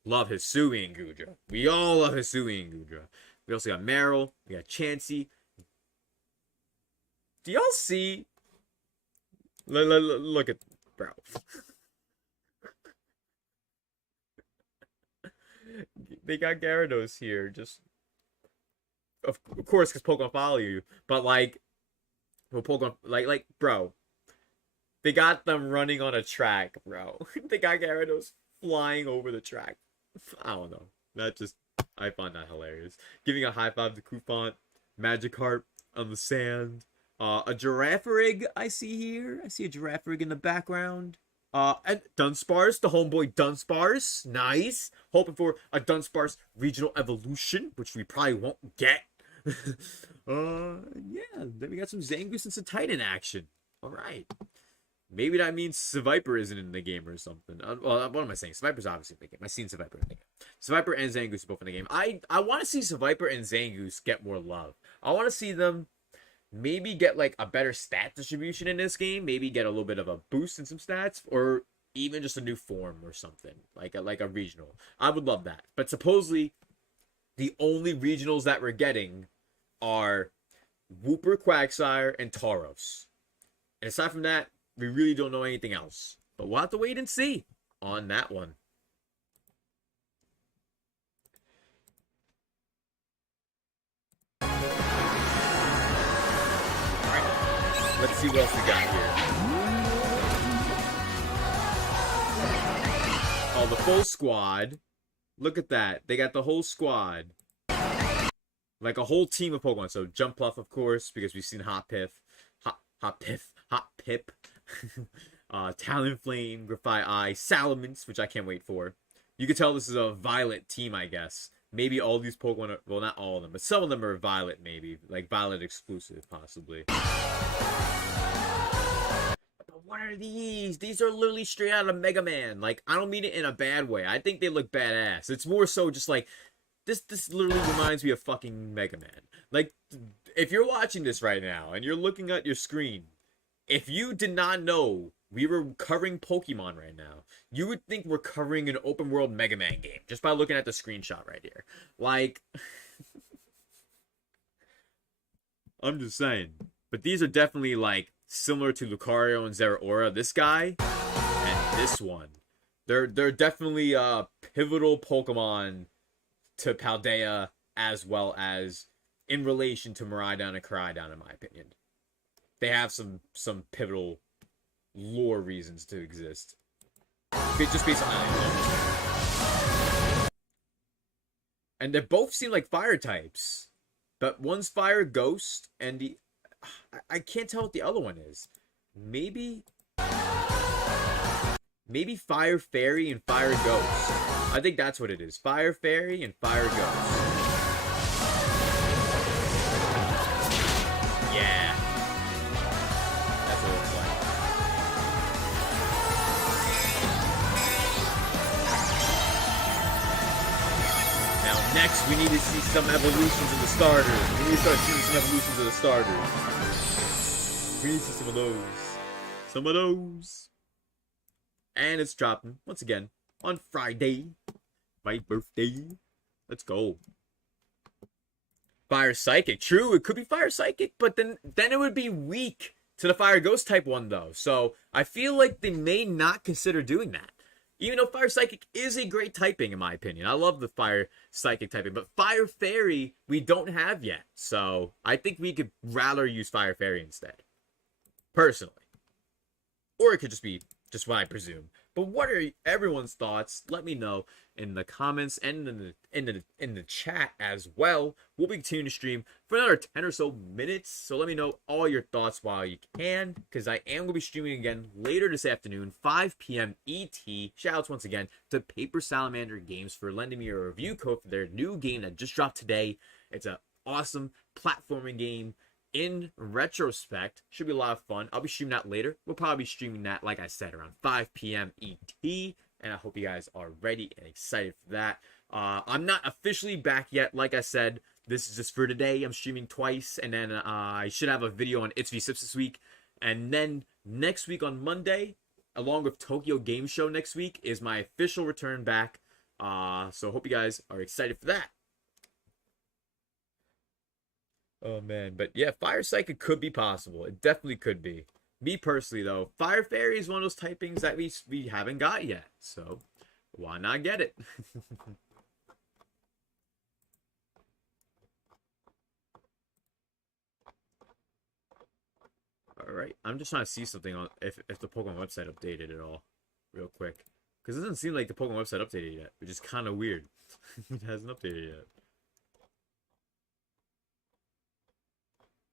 love Hisuian Goodra. We all love Hisuian Goodra. We also got Meryl. We got Chansey. Do y'all see? Look at... Bro. They got Gyarados here, just of course, because Pokemon follow you. But like, well, Pokemon like, bro, they got them running on a track, bro. They got Gyarados flying over the track. I don't know. I find that hilarious. Giving a high five to Koufant, Magikarp on the sand. A Girafarig I see here. I see a Girafarig in the background. And Dunsparce, the homeboy Dunsparce. Nice. Hoping for a Dunsparce regional evolution, which we probably won't get. Yeah. Then we got some Zangoose and some Titan action. Alright. Maybe that means Seviper isn't in the game or something. Well, what am I saying? Seviper's obviously in the game. I've seen Seviper in the game. Seviper and Zangoose are both in the game. I want to see Seviper and Zangoose get more love. I want to see them maybe get like a better stat distribution in this game. Maybe get a little bit of a boost in some stats, or even just a new form or something like a regional. I would love that. But supposedly, the only regionals that we're getting are Wooper, Quagsire, and Tauros. And aside from that, we really don't know anything else. But we'll have to wait and see on that one. Let's see what else we got here. Oh, the full squad. Look at that. They got the whole squad. Like a whole team of Pokemon. So Jumpluff, of course, because we've seen Hot Pip. Talonflame, Grafai, Salamence, which I can't wait for. You could tell this is a Violet team, I guess. Maybe all these Pokemon are, well, not all of them, but some of them are Violet, maybe. Like Violet exclusive, possibly. But what are these? These are literally straight out of Mega Man. Like, I don't mean it in a bad way. I think they look badass. It's more so just like, this literally reminds me of fucking Mega Man. Like, if you're watching this right now, and you're looking at your screen, if you did not know we were covering Pokemon right now, you would think we're covering an open world Mega Man game just by looking at the screenshot right here. Like, I'm just saying. But these are definitely like similar to Lucario and Zeraora. This guy and this one, they're definitely pivotal Pokemon to Paldea, as well as in relation to Miraidon and Koraidon, in my opinion. They have some pivotal lore reasons to exist. Just based on that. And they both seem like fire types. But one's fire ghost, and the... I can't tell what the other one is. Maybe fire fairy and fire ghost. I think that's what it is. Fire fairy and fire ghost. Yeah. That's what it looks like. Now, next, we need to see some evolutions in the starters. We need to start seeing some evolutions of the starters. We need to see some of those. Some of those. And it's dropping, once again, on Friday. My birthday. Let's go. Fire Psychic. True, it could be Fire Psychic, but then it would be weak to the Fire Ghost type one, though. So, I feel like they may not consider doing that. Even though Fire Psychic is a great typing, in my opinion. I love the Fire Psychic typing. But Fire Fairy, we don't have yet. So, I think we could rather use Fire Fairy instead. Personally. Or it could just be just what I presume. But what are everyone's thoughts? Let me know in the comments and in the chat as well. We'll be continuing to stream for another 10 or so minutes. So let me know all your thoughts while you can, because I am going to be streaming again later this afternoon, 5 p.m. ET. Shoutouts once again to Paper Salamander Games for lending me a review code for their new game that just dropped today. It's an awesome platforming game. In retrospect, should be a lot of fun. I'll be streaming that later. We'll probably be streaming that, like I said, around 5 p.m. ET. And I hope you guys are ready and excited for that. I'm not officially back yet. Like I said, this is just for today. I'm streaming twice. And then I should have a video on It's V Sips this week. And then next week on Monday, along with Tokyo Game Show next week, is my official return back. So hope you guys are excited for that. Oh, man. But, yeah, Fire Psychic could be possible. It definitely could be. Me, personally, though, Fire Fairy is one of those typings that we haven't got yet. So, why not get it? Alright. I'm just trying to see something on if the Pokemon website updated at all. Real quick. Because it doesn't seem like the Pokemon website updated yet. Which is kind of weird. It hasn't updated yet.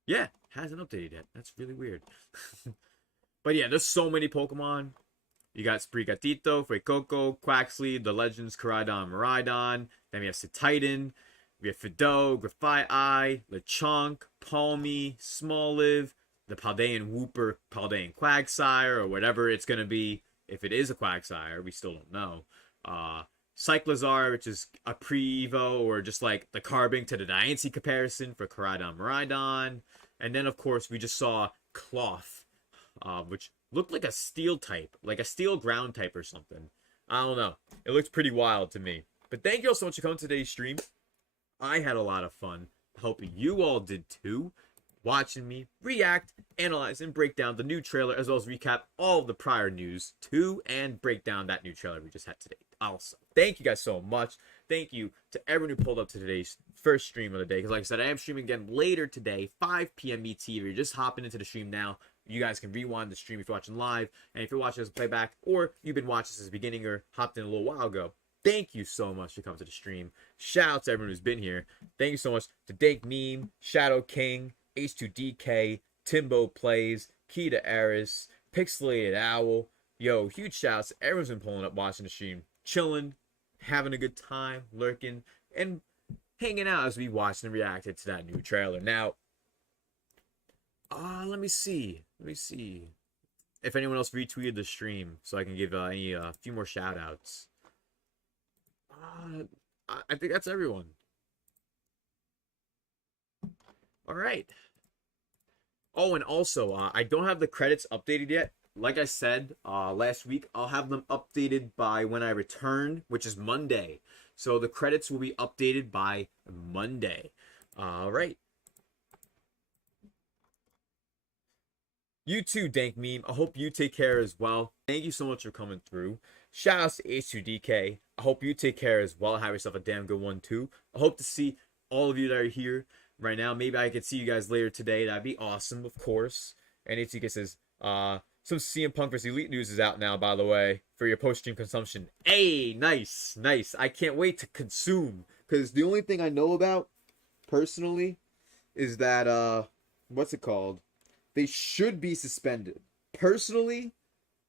Yeah, hasn't updated yet. That's really weird. But yeah, there's so many Pokemon. You got Sprigatito, Fuecoco, Quaxly, the Legends, Koraidon, Miraidon. Then we have Cetitan. We have Fidough, Grafai, Lechonk, Palmy, Smoliv, the Paldean Wooper, Paldean Quagsire, or whatever it's going to be. If it is a Quagsire, we still don't know. Cyclizar, which is a pre-Evo, or just like the Carbink to the Diancie comparison for Koraidon, Miraidon. And then, of course, we just saw Cloth, which looked like a steel type, like a steel ground type or something. I don't know. It looks pretty wild to me. But thank you all so much for coming to today's stream. I had a lot of fun. I hope you all did too. Watching me react, analyze, and break down the new trailer, as well as recap all of the prior news too, and break down that new trailer we just had today. Also, thank you guys so much. Thank you to everyone who pulled up to today's first stream of the day. Because like I said, I am streaming again later today, 5 p.m. ET. If you're just hopping into the stream now, You guys can rewind the stream if you're watching live, and if you're watching as a playback, or you've been watching since the beginning or hopped in a little while ago. Thank you so much for coming to the stream. Shout out to everyone who's been here. Thank you so much to Dank Meme, Shadow King, H2DK, Timbo Plays, Key to Eris, Pixelated Owl. Yo, huge shouts to everyone's been pulling up, watching the stream, chilling, having a good time, lurking, and hanging out as we watched and reacted to that new trailer. Now, let me see if anyone else retweeted the stream so I can give a few more shout outs. I think that's everyone. All right. Oh, and also, I don't have the credits updated yet. Like I said last week, I'll have them updated by when I return, which is Monday. So the credits will be updated by Monday. All right. You too, Dank Meme. I hope you take care as well. Thank you so much for coming through. Shout outs to H2DK. I hope you take care as well. Have yourself a damn good one too. I hope to see all of you that are here right now. Maybe I could see you guys later today. That'd be awesome, of course. And H2DK says, some CM Punk vs. Elite news is out now, by the way, for your post-stream consumption. Hey, nice, nice. I can't wait to consume, because the only thing I know about, personally, is that, what's it called? They should be suspended. Personally,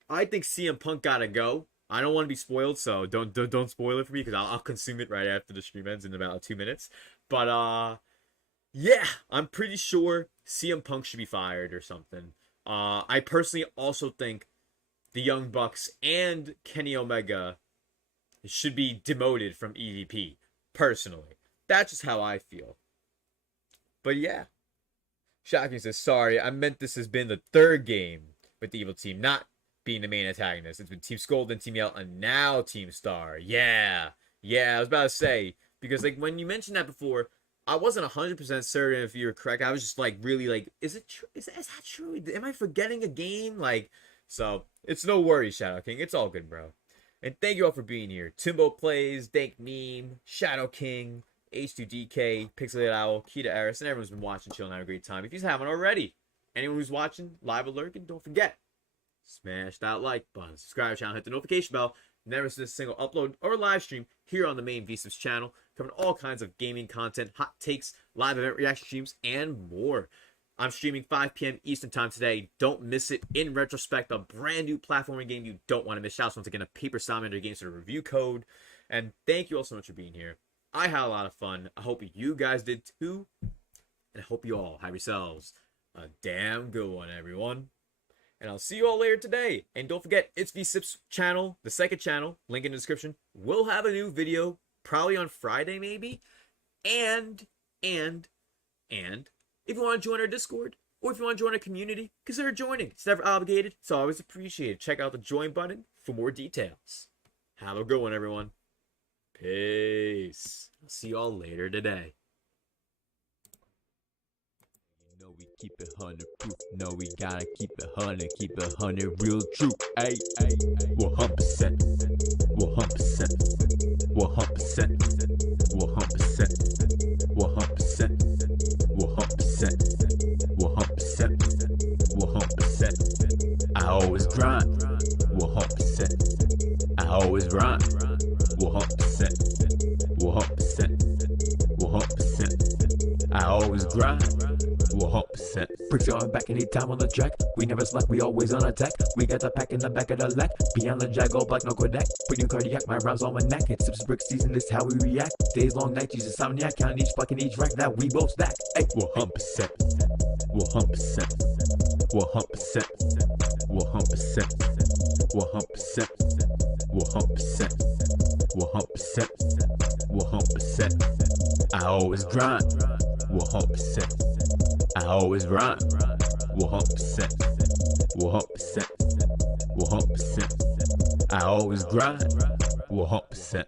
I think CM Punk gotta go. I don't want to be spoiled, so don't spoil it for me, because I'll consume it right after the stream ends in about 2 minutes. But, yeah, I'm pretty sure CM Punk should be fired or something. I personally also think the Young Bucks and Kenny Omega should be demoted from EVP, personally. That's just how I feel. But yeah. Shocking says, sorry, I meant this has been the third game with the Evil Team, not being the main antagonist. It's been Team Skull, then Team Yell, and now Team Star. Yeah, I was about to say, because like when you mentioned that before, I wasn't 100% certain if you were correct. I was just like, really like, is it true? Is that true? Am I forgetting a game? Like, so it's no worries, Shadow King. It's all good, bro. And thank you all for being here. Timbo Plays, Dank Meme, Shadow King, H2DK, Pixelated Owl, Key to Eris, and everyone's been watching, chilling, having a great time. If you haven't already, anyone who's watching, live or lurking, don't forget, smash that like button, subscribe to the channel, hit the notification bell, never miss a single upload or live stream here on the main VSips channel, covering all kinds of gaming content, hot takes, live event reaction streams, and more. I'm streaming 5 p.m. Eastern time today. Don't miss it. In retrospect, a brand new platforming game you don't want to miss. Shouts once again to Paper Salamander Games for the review code. And thank you all so much for being here. I had a lot of fun. I hope you guys did too. And I hope you all have yourselves a damn good one, everyone. And I'll see you all later today. And don't forget, it's VSips channel, the second channel, link in the description. We'll have a new video, probably on Friday maybe. And if you want to join our Discord, or if you want to join our community, consider joining. It's never obligated. It's always appreciated. Check out the join button for more details. Have a good one, everyone. Peace. I'll see you all later today. You know we keep it 100 proof. No, we gotta keep it 100 real true. Ay, 100%. 100%. 100%. 100%. 100%. 100%. I always grind. 100%. I always grind. 100%. 100%. I always grind. 100%. Bricks going back anytime on the track. We never slack, we always on attack. We got the pack in the back of the lack. Beyond the jag, all black, no Kodak. Pretty cardiac, my rhymes on my neck. It's sips brick season, this how we react. Days long, night, use insomniac. Count each block and each rack that we both stack. Ay, 100%. 100%. 100%. 100%. 100%. 100%. 100%. I always grind. 100%. I always rhyme. 100%. 100%. 100%. I always grind. 100%.